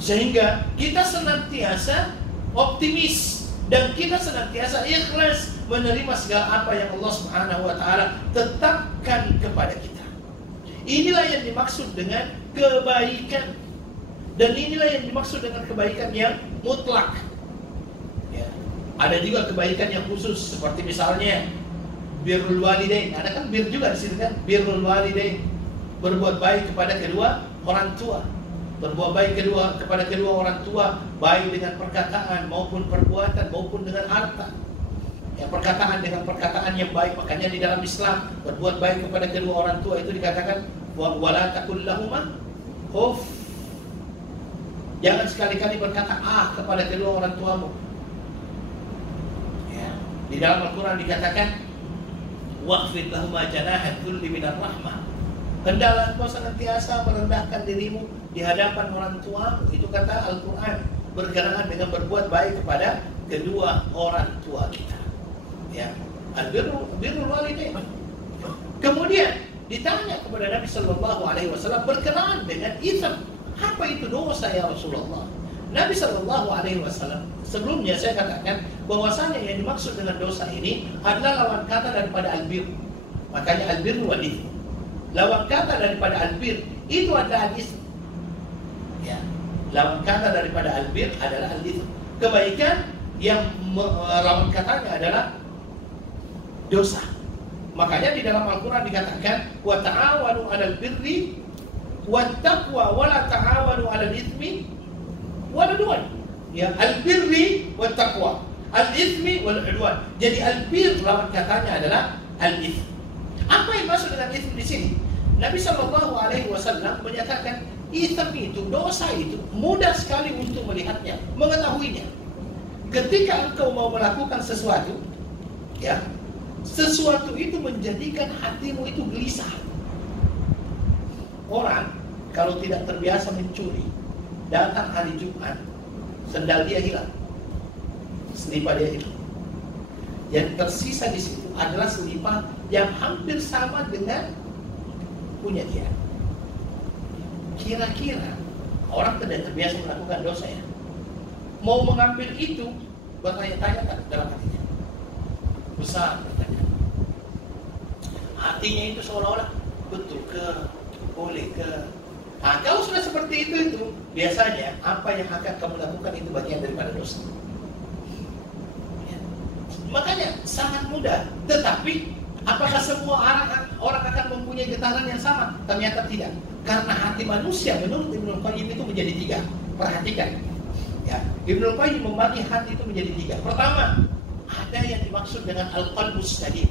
Sehingga kita senantiasa optimis dan kita senantiasa ikhlas menerima segala apa yang Allah Subhanahu wa taala tetapkan kepada kita. Inilah yang dimaksud dengan kebaikan. Dan inilah yang dimaksud dengan kebaikan yang mutlak. Ya. Ada juga kebaikan yang khusus, seperti misalnya birrul walidain. Ada kan bir juga di sini kan? Birrul walidain. Berbuat baik kepada kedua orang tua. Berbuat baik kepada kedua orang tua, baik dengan perkataan maupun perbuatan maupun dengan harta. Ya, perkataan dengan perkataan yang baik. Makanya di dalam Islam berbuat baik kepada kedua orang tua itu dikatakan wala taqul lahuma uff. Jangan sekali-kali berkata kepada kedua orang tuamu. Ya, di dalam Al-Quran dikatakan waqfid lahuma janaha dzulli minar rahmah. Hendaklah engkau senantiasa merendahkan dirimu di hadapan orang tuamu. Itu kata Al-Quran berkenaan dengan berbuat baik kepada kedua orang tua kita. Ya, birrul walidain. Kemudian ditanya kepada Nabi Sallallahu Alaihi Wasallam berkenaan dengan itsm. Apa itu dosa ya Rasulullah? Nabi Sallallahu Alaihi Wasallam, sebelumnya saya katakan bahwasanya yang dimaksud dengan dosa ini adalah lawan kata daripada albir. Makanya albir wal itsm. Lawan kata daripada albir itu adalah al-itsm. Ya. Lawan kata daripada albir adalah al-itsm. Kebaikan yang lawan katanya adalah dosa. Makanya di dalam Al-Quran dikatakan wa ta'awanu 'alal birri wat taqwa wa la ta'awanu 'alal itsmi wal 'udwan. Ya, al-birri wat taqwa, al-itsmi wal 'udwan. Jadi al-bir lawan katanya adalah al-itsm. Apa yang maksud dengan itsm di sini? Nabi Shallallahu Alaihi Wasallam menyatakan itsm itu, dosa itu mudah sekali untuk melihatnya, mengetahuinya. Ketika engkau mau melakukan sesuatu, ya, sesuatu itu menjadikan hatimu itu gelisah. Orang kalau tidak terbiasa mencuri, datang hari Jumat, sendal dia hilang, selipar dia hilang. Yang tersisa di situ adalah selipar yang hampir sama dengan punya dia. Kira-kira orang tidak terbiasa melakukan dosa ya, mau mengambil itu, bertanya-tanya tak dalam hatinya? Besar pertanyaan. Hatinya itu seolah-olah betul ke, boleh ke. Nah, kalau sudah seperti itu biasanya apa yang akan kamu lakukan itu bagian daripada dosa. Ya. Makanya sangat mudah. Tetapi apakah semua orang akan mempunyai getaran yang sama? Ternyata tidak. Karena hati manusia menurut Ibnul Qayyim itu menjadi tiga. Perhatikan. Ya, Ibnul Qayyim membagi hati itu menjadi tiga. Pertama, ada yang dimaksud dengan al-qalbus salim.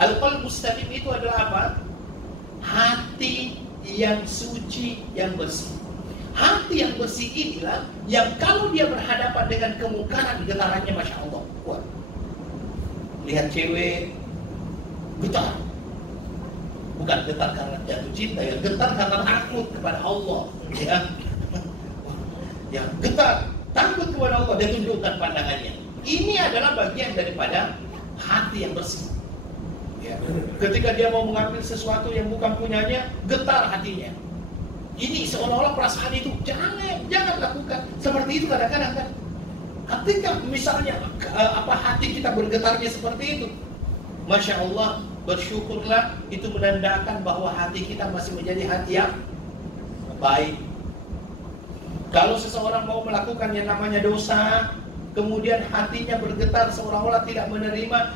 Al-qalbus salim itu adalah apa? Hati yang suci, yang bersih. Hati yang bersih inilah yang kalau dia berhadapan dengan kemungkaran, getarannya Masya Allah kuat. Lihat cewek getar, bukan getar karena jatuh cinta, ya getar karena takut kepada Allah. Ya. ya getar, takut kepada Allah, dia tundukkan pandangannya. Ini adalah bagian daripada hati yang bersih. Ya. Ketika dia mau mengambil sesuatu yang bukan punyanya, getar hatinya. Ini seolah-olah perasaan itu jangan lakukan. Seperti itu kadang-kadang kan. Ketika misalnya hati kita bergetarnya seperti itu, Masya Allah, bersyukurlah, itu menandakan bahwa hati kita masih menjadi hati yang baik. Kalau seseorang mau melakukan yang namanya dosa, kemudian hatinya bergetar seolah-olah tidak menerima,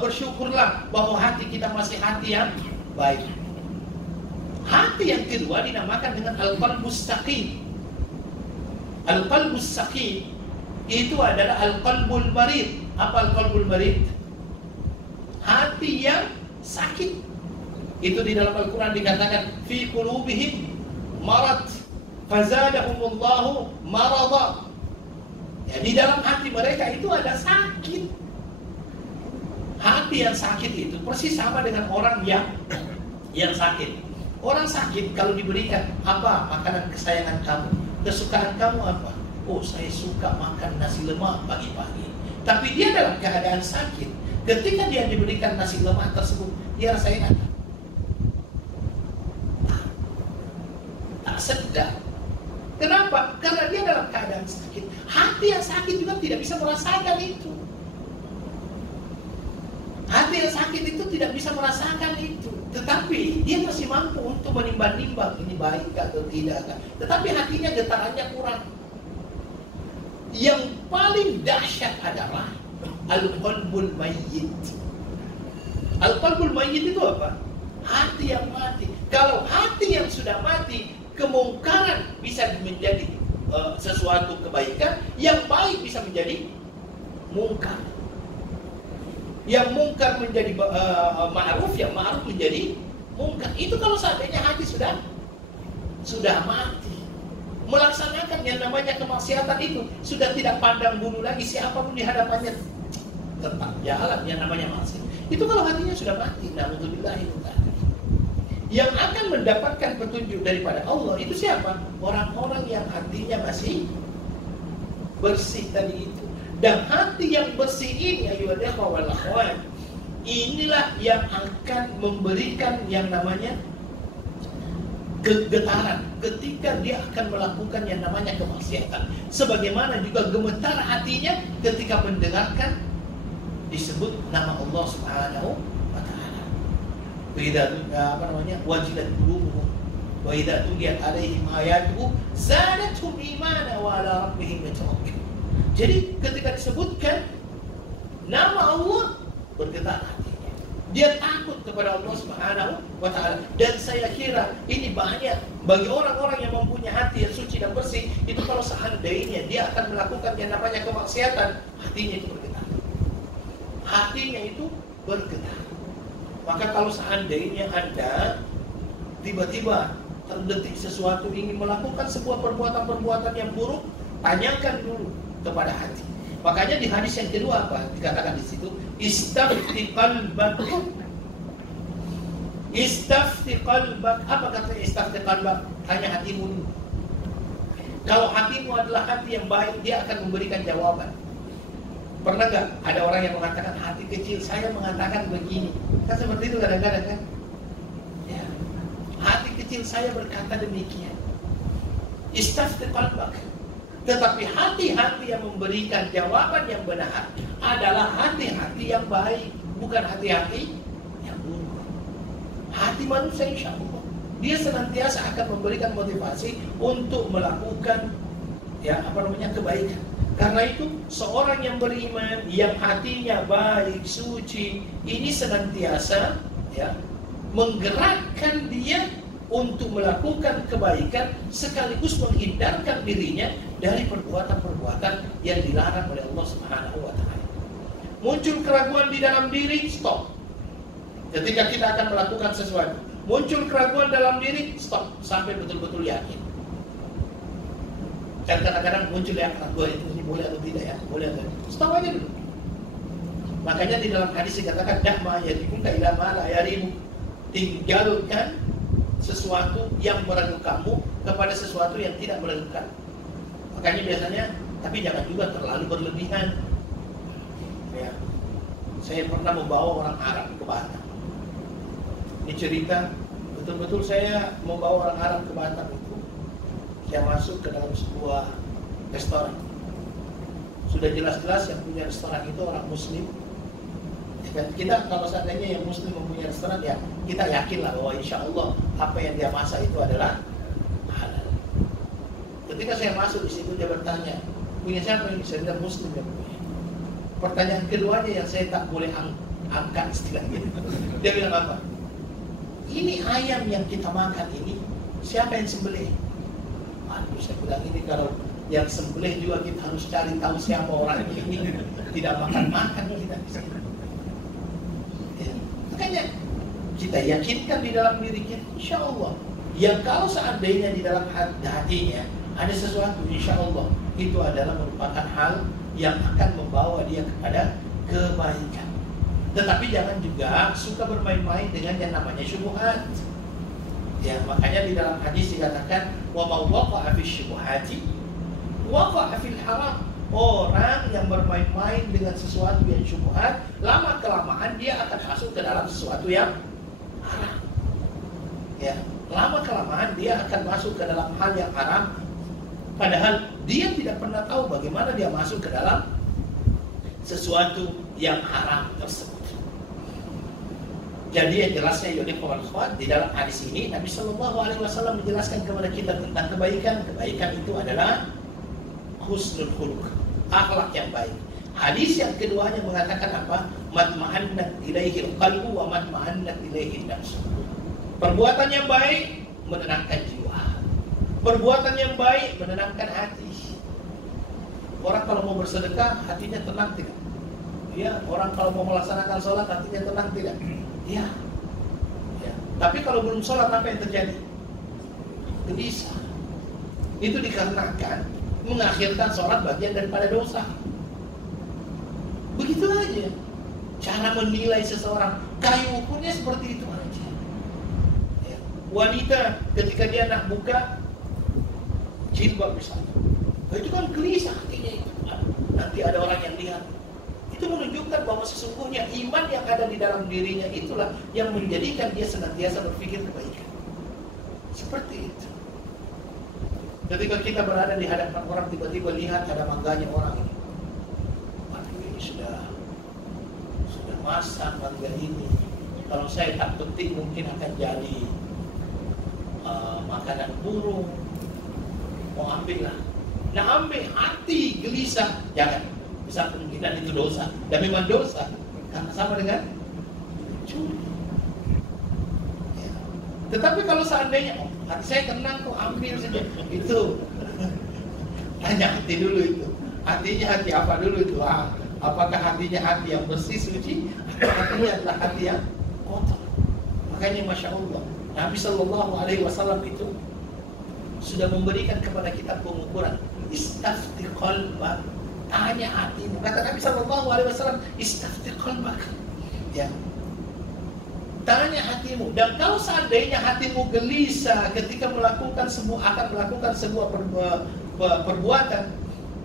bersyukurlah bahwa hati kita masih hati yang baik. Hati yang kedua dinamakan dengan al-qalbus saqim. Al-qalbus saqim itu adalah al-qalbul marid. Apa al-qalbul marid? Hati yang sakit. Itu di dalam Al-Quran dikatakan fi qulubihim marad fazadahumullahu marada. Ya, di dalam hati mereka itu ada sakit. Hati yang sakit itu persis sama dengan orang yang sakit. Orang sakit kalau diberikan apa makanan kesayangan kamu, kesukaan kamu apa? Oh, saya suka makan nasi lemak pagi-pagi. Tapi dia dalam keadaan sakit. Ketika dia diberikan nasi lemak tersebut, dia rasanya tak sedap. Kenapa? Karena dia dalam keadaan sakit. Hati yang sakit juga tidak bisa merasakan itu. Hati yang sakit itu tidak bisa merasakan itu. Tetapi dia masih mampu untuk menimbang-nimbang ini baik atau tidak. Tetapi hatinya getarannya kurang. Yang paling dahsyat adalah al-qalbul mayyit. Al-qalbul mayyit itu apa? Hati yang mati. Kalau hati yang sudah mati, kemungkaran bisa menjadi sesuatu kebaikan, yang baik bisa menjadi mungkar. Yang mungkar menjadi ma'ruf, yang ma'ruf menjadi mungkar. Itu kalau seandainya hati sudah mati. Melaksanakan yang namanya kemaksiatan itu sudah tidak pandang bulu lagi, siapapun di hadapannya tetap jalan yang namanya maksiat. Itu kalau hatinya sudah mati. Na'udzubillah itu tadi. Yang akan mendapatkan petunjuk daripada Allah itu siapa? Orang-orang yang hatinya masih bersih tadi itu. Dan hati yang bersih ini, ayyuhal wal akhwat, inilah yang akan memberikan yang namanya kegetaran ketika dia akan melakukan yang namanya kemaksiatan. Sebagaimana juga gemetar hatinya ketika mendengarkan disebut nama Allah Subhanahu wa taala. Wajilat qulubuhum wa idza tuliyat alaihim ayatuhu zadatuhum imana wa ala rabbihim yatawakkalun. Jadi ketika disebutkan nama Allah, bergetar hatinya. Dia takut kepada Allah Subhanahu wa taala. Dan saya kira ini banyak bagi orang-orang yang mempunyai hati yang suci dan bersih, itu kalau seandainya dia akan melakukan yang namanya kemaksiatan, hatinya itu bergetar. Hatinya itu bergetar. Maka kalau seandainya Anda tiba-tiba terdetik sesuatu ingin melakukan sebuah perbuatan-perbuatan yang buruk, tanyakan dulu kepada hati. Makanya di hadis yang kedua apa dikatakan di situ? Istafti qalbak. Istafti qalbak. Apa kata istafti qalbak? Tanya hatimu dulu. Kalau hatimu adalah hati yang baik, dia akan memberikan jawaban. Pernah nggak ada orang yang mengatakan hati kecil saya mengatakan begini? Kan seperti itu kadang-kadang kan? Ya. Hati kecil saya berkata demikian. Istafti qalbak. Tetapi hati-hati yang memberikan jawaban yang benar adalah hati-hati yang baik, bukan hati-hati yang buruk. Hati manusia insya Allah dia senantiasa akan memberikan motivasi untuk melakukan kebaikan. Karena itu seorang yang beriman, yang hatinya baik, suci, ini senantiasa menggerakkan dia untuk melakukan kebaikan sekaligus menghindarkan dirinya dari perbuatan-perbuatan yang dilarang oleh Allah Subhanahu wa taala. Muncul keraguan di dalam diri, stop. Ketika kita akan melakukan sesuatu, muncul keraguan dalam diri, stop sampai betul-betul yakin. Dan kadang-kadang muncul keraguan itu ini boleh atau tidak ya? Boleh atau tidak? Stop aja dulu. Makanya di dalam hadis dikatakan da'ma yadikum ila ma la yarimu. Tinggalkan sesuatu yang meragukanmu kepada sesuatu yang tidak meragukan. Makanya biasanya, tapi jangan juga terlalu berlebihan. Ya. Saya pernah membawa orang Arab ke Batam. Ini cerita, betul-betul saya membawa orang Arab ke Batam itu. Saya masuk ke dalam sebuah restoran. Sudah jelas-jelas yang punya restoran itu orang Muslim. Dan kita kalau seandainya yang Muslim mempunyai restoran, ya kita yakinlah bahwa insya Allah apa yang dia masak itu adalah halal. Ketika saya masuk di situ, dia bertanya, punya siapa ini? Saya bilang Muslim yang punya. Pertanyaan keduanya yang saya tak boleh angkat istilahnya. Dia bilang apa? Ini ayam yang kita makan ini, siapa yang sembelih? Aduh, saya bilang ini kalau yang sembelih juga kita harus cari tahu siapa orangnya ini. Tidak makan-makan kita di sini. Ya. Makanya kita yakinkan di dalam diri kita, insya Allah. Yang kalau seandainya di dalam hatinya ada sesuatu, insya Allah itu adalah merupakan hal yang akan membawa dia kepada kebaikan. Tetapi jangan juga suka bermain-main dengan yang namanya syubhat. Ya, makanya di dalam hadis dikatakan wa ma waqa'a fi syubhati waqa'a fil haram. Orang yang bermain-main dengan sesuatu yang syubhat, lama kelamaan dia akan masuk ke dalam sesuatu yang haram. Ya, lama kelamaan dia akan masuk ke dalam hal yang haram, padahal dia tidak pernah tahu bagaimana dia masuk ke dalam sesuatu yang haram tersebut. Jadi yang jelasnya di dalam hadis ini Nabi Shallallahu Alaihi Wasallam menjelaskan kepada kita tentang kebaikan. Kebaikan itu adalah husnul khuluq, akhlak yang baik. Hadis yang keduanya mengatakan apa? Matma'annat ilaihi qalbu wa matma'annat ilaihi nafsu. Perbuatan yang baik menenangkan jiwa. Perbuatan yang baik menenangkan hati. Orang kalau mau bersedekah hatinya tenang tidak? Ya, orang kalau mau melaksanakan sholat hatinya tenang tidak? Ya. Ya. Tapi kalau belum sholat apa yang terjadi? Gelisah. Itu dikarenakan mengakhirkan sholat bagian daripada dosa. Begitu aja. Cara menilai seseorang, kayu ukurnya seperti itu aja. Ya. Wanita ketika dia nak buka jilbab misalnya, itu kan gelisah hatinya itu. Nanti ada orang yang lihat. Itu menunjukkan bahwa sesungguhnya iman yang ada di dalam dirinya itulah yang menjadikan dia senantiasa berpikir kebaikan. Seperti itu. Ketika kita berada di hadapan orang, tiba-tiba lihat ada mangganya orang ini. Aduh, ini sudah masak mangga ini. Kalau saya tak petik mungkin akan jadi makanan burung. Mau ambil lah. Nah ambil, hati gelisah, jangan. Besar kemungkinan itu dosa, dan memang dosa karena sama dengan curi. Ya. Tetapi kalau seandainya hati saya tenang kok, ambil saja, itu tanya hati dulu itu. Hatinya hati apa dulu itu? Apakah hatinya hati yang bersih suci atau hatinya adalah hati yang kotor? Makanya Masya Allah, Nabi Shallallahu Alaihi Wasallam itu sudah memberikan kepada kita pengukuran. Istafti qalbak, tanya hatimu. Kata Nabi Shallallahu Alaihi Wasallam, istafti qalbak. Ya, tanya hatimu. Dan kalau seandainya hatimu gelisah ketika melakukan sebuah perbuatan,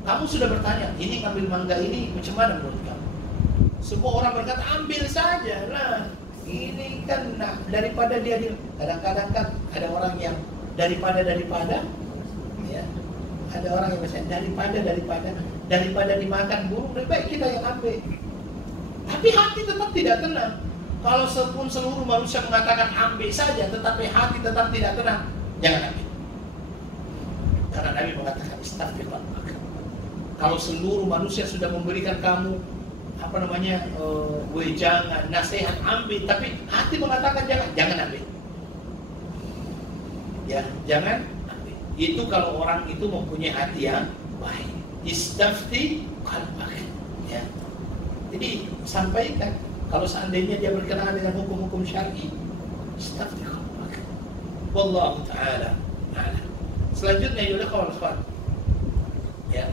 kamu sudah bertanya, ini ngambil mangga ini macam mana menurut kamu? Semua orang berkata ambil saja lah. Ini kan daripada dia kadang-kadang kan ada orang yang daripada ya. Ada orang yang misalnya daripada dimakan burung, lebih baik kita yang ambil. Tapi hati tetap tidak tenang. Kalau seluruh manusia mengatakan ambil saja, tetapi hati tetap tidak tenang, jangan ambil. Karena Nabi mengatakan istaghfirullah. Kalau seluruh manusia sudah memberikan kamu wejangan, nasihat, ambil, tapi hati mengatakan jangan ambil. Ya, jangan. Itu kalau orang itu mempunyai hati yang baik. Istafti qalbak. Ya. Jadi sampaikan kalau seandainya dia berkenaan dengan hukum-hukum syar'i, istafti qalbak. Wallahu taala a'lam. Selanjutnya ya kawan-kawan. Ya,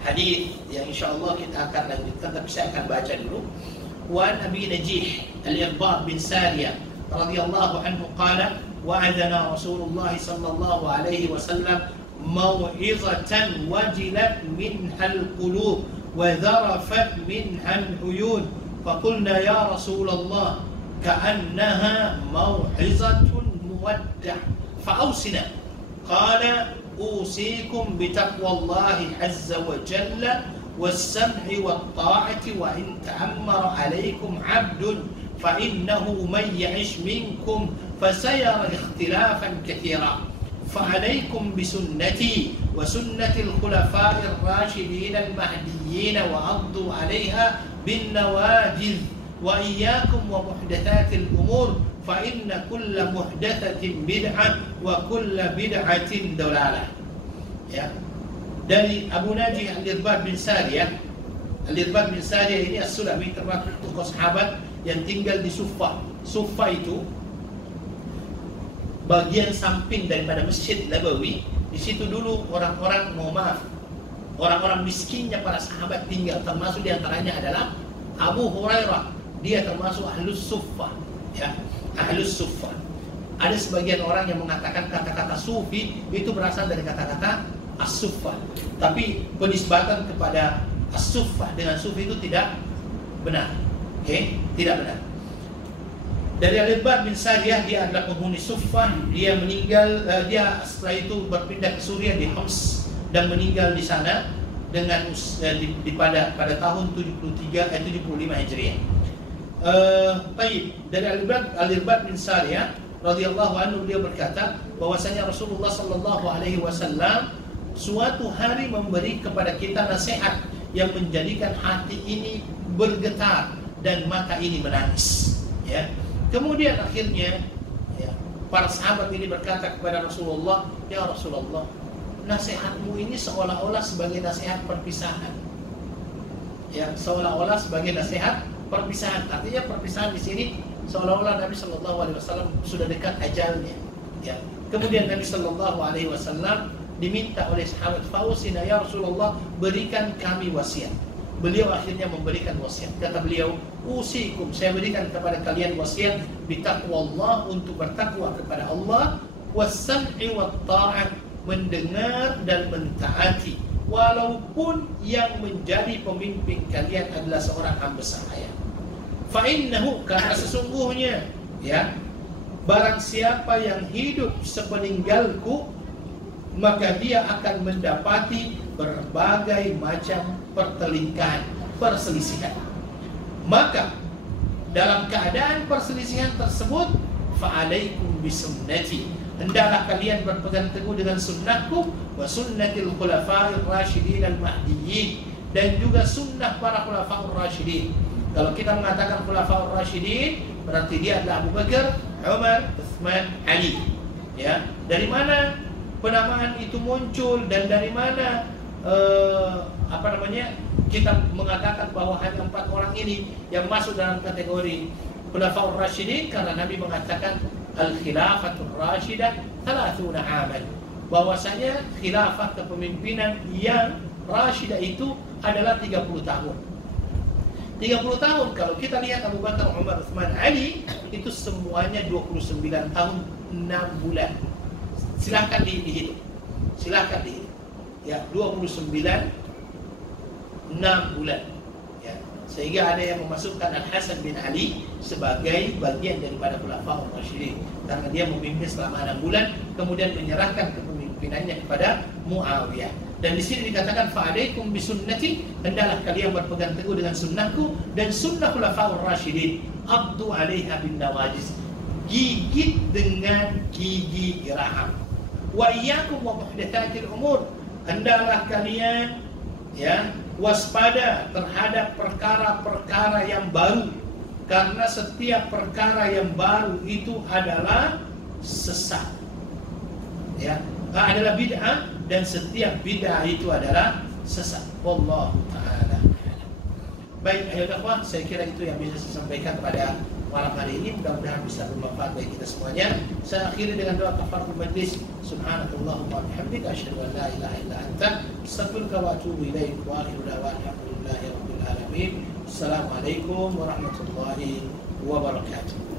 hadis yang insyaallah kita akan lanjutkan, tapi saya akan baca dulu. Wa Abi Najih Al-Irbad bin Sariyah radhiyallahu anhu qala wa'adana Rasulullah sallallahu alaihi wasallam موعظة وجلت منها القلوب وذرفت منها العيون فقلنا يا رسول الله كأنها موعظة مودع فأوصنا قال أوصيكم بتقوى الله عز وجل والسمع والطاعة وإن تأمر عليكم عبد فإنه من يعش منكم فسيرى اختلافا كثيرا فعليكم بسنتي وسنة الخلفاء الراشدين المهديين وعضوا عليها بالنواجذ وإياكم ومحدثات الأمور فإن كل محدثة بدعة وكل بدعة ضلالة. Ya. Dari Abu Najih Al-Irbad bin Sariyah. Al-Irbad bin Sariyah ini As-Sulami, termasuk tokoh sahabat yang tinggal di Suffah. Suffah itu bagian samping daripada Masjid Nabawi. Di situ dulu orang-orang, orang-orang miskinnya para sahabat tinggal, termasuk diantaranya adalah Abu Hurairah. Dia termasuk Ahlus Suffah, ya, Ahlus Suffah. Ada sebagian orang yang mengatakan kata-kata sufi itu berasal dari kata-kata as-suffah, tapi penisbatan kepada as-suffah dengan sufi itu tidak benar. Oke, tidak benar. Dari Al-Irbad bin Sariyah, dia adalah penghuni Suffah. Dia meninggal, dia setelah itu berpindah ke Suriah di Homs dan meninggal di sana dengan pada tahun 75 Hijriah. Baik, dari Al-Irbad bin Sariyah radhiyallahu anhu, dia berkata bahwasanya Rasulullah sallallahu alaihi wasallam suatu hari memberi kepada kita nasihat yang menjadikan hati ini bergetar dan mata ini menangis, ya. Kemudian akhirnya, ya, para sahabat ini berkata kepada Rasulullah, ya Rasulullah, nasihatmu ini seolah-olah sebagai nasihat perpisahan, ya, seolah-olah sebagai nasihat perpisahan. Artinya perpisahan di sini seolah-olah Nabi Shallallahu Alaihi Wasallam sudah dekat ajalnya. Ya. Kemudian Nabi Shallallahu Alaihi Wasallam diminta oleh sahabat, fausina ya Rasulullah, berikan kami wasiat. Beliau akhirnya memberikan wasiat. Kata beliau, usikum, saya berikan kepada kalian wasiat bitaqwallah, untuk bertakwa kepada Allah, wassam'i wat ta'ah, mendengar dan mentaati, walaupun yang menjadi pemimpin kalian adalah seorang hamba sahaya. Fa'innahu, karena sesungguhnya, ya, barang siapa yang hidup sepeninggalku, maka dia akan mendapati berbagai macam pertelingkahan, perselisihan. Maka dalam keadaan perselisihan tersebut, fa'alaikum bisunnati, hendaklah kalian berpegang teguh dengan sunnahku, wa sunnatil khulafa'ir rasyidin al-mahdiyyin, dan juga sunnah para khulafa'ur rasyidin. Kalau kita mengatakan khulafa'ur rasyidin, berarti dia adalah Abu Bakar, Umar, Utsman, Ali. Ya, dari mana penamaan itu muncul dan dari mana kita mengatakan bahwa hanya 4 orang ini yang masuk dalam kategori khulafa'ur rasyidin? Karena Nabi mengatakan al-khilafatul rasyidah 30 aman, bahwasanya khilafah kepemimpinan yang rasyidah itu adalah 30 tahun. 30 tahun, kalau kita lihat Abu Bakar, Umar, Utsman, Ali, itu semuanya 29 tahun 6 bulan. Silahkan dihitung. Silahkan dihitung. Ya, 29 6 bulan. Ya. Sehingga ada yang memasukkan Al-Hasan bin Ali sebagai bagian daripada khulafa'ur rasyidin, karena dia memimpin selama 6 bulan, kemudian menyerahkan kepemimpinannya kepada Muawiyah. Dan di sini dikatakan fa'alaikum bisunnati, hendaklah kalian berpegang teguh dengan sunnahku dan sunnah khulafa'ur rasyidin, abdu 'alaiha bin nawajiz, gigit dengan gigi geraham. Wa iyyakum wa muhdatsatil umur, hendaklah kalian, ya, waspada terhadap perkara-perkara yang baru, karena setiap perkara yang baru itu adalah sesat, ya, adalah bid'ah, dan setiap bid'ah itu adalah sesat. Wallahu ta'ala. Baik, akhwah, saya kira itu yang bisa saya sampaikan pada malam hari ini. Mudah-mudahan bisa bermanfaat bagi kita semuanya. Saya akhiri dengan doa kafaratul majlis. Subhanakallahumma wa bihamdika, asyhadu an la ilaha illa anta, astaghfiruka wa atubu ilaik. Wa akhiru da'wana alhamdulillahi rabbil alamin. Assalamualaikum warahmatullahi wabarakatuh.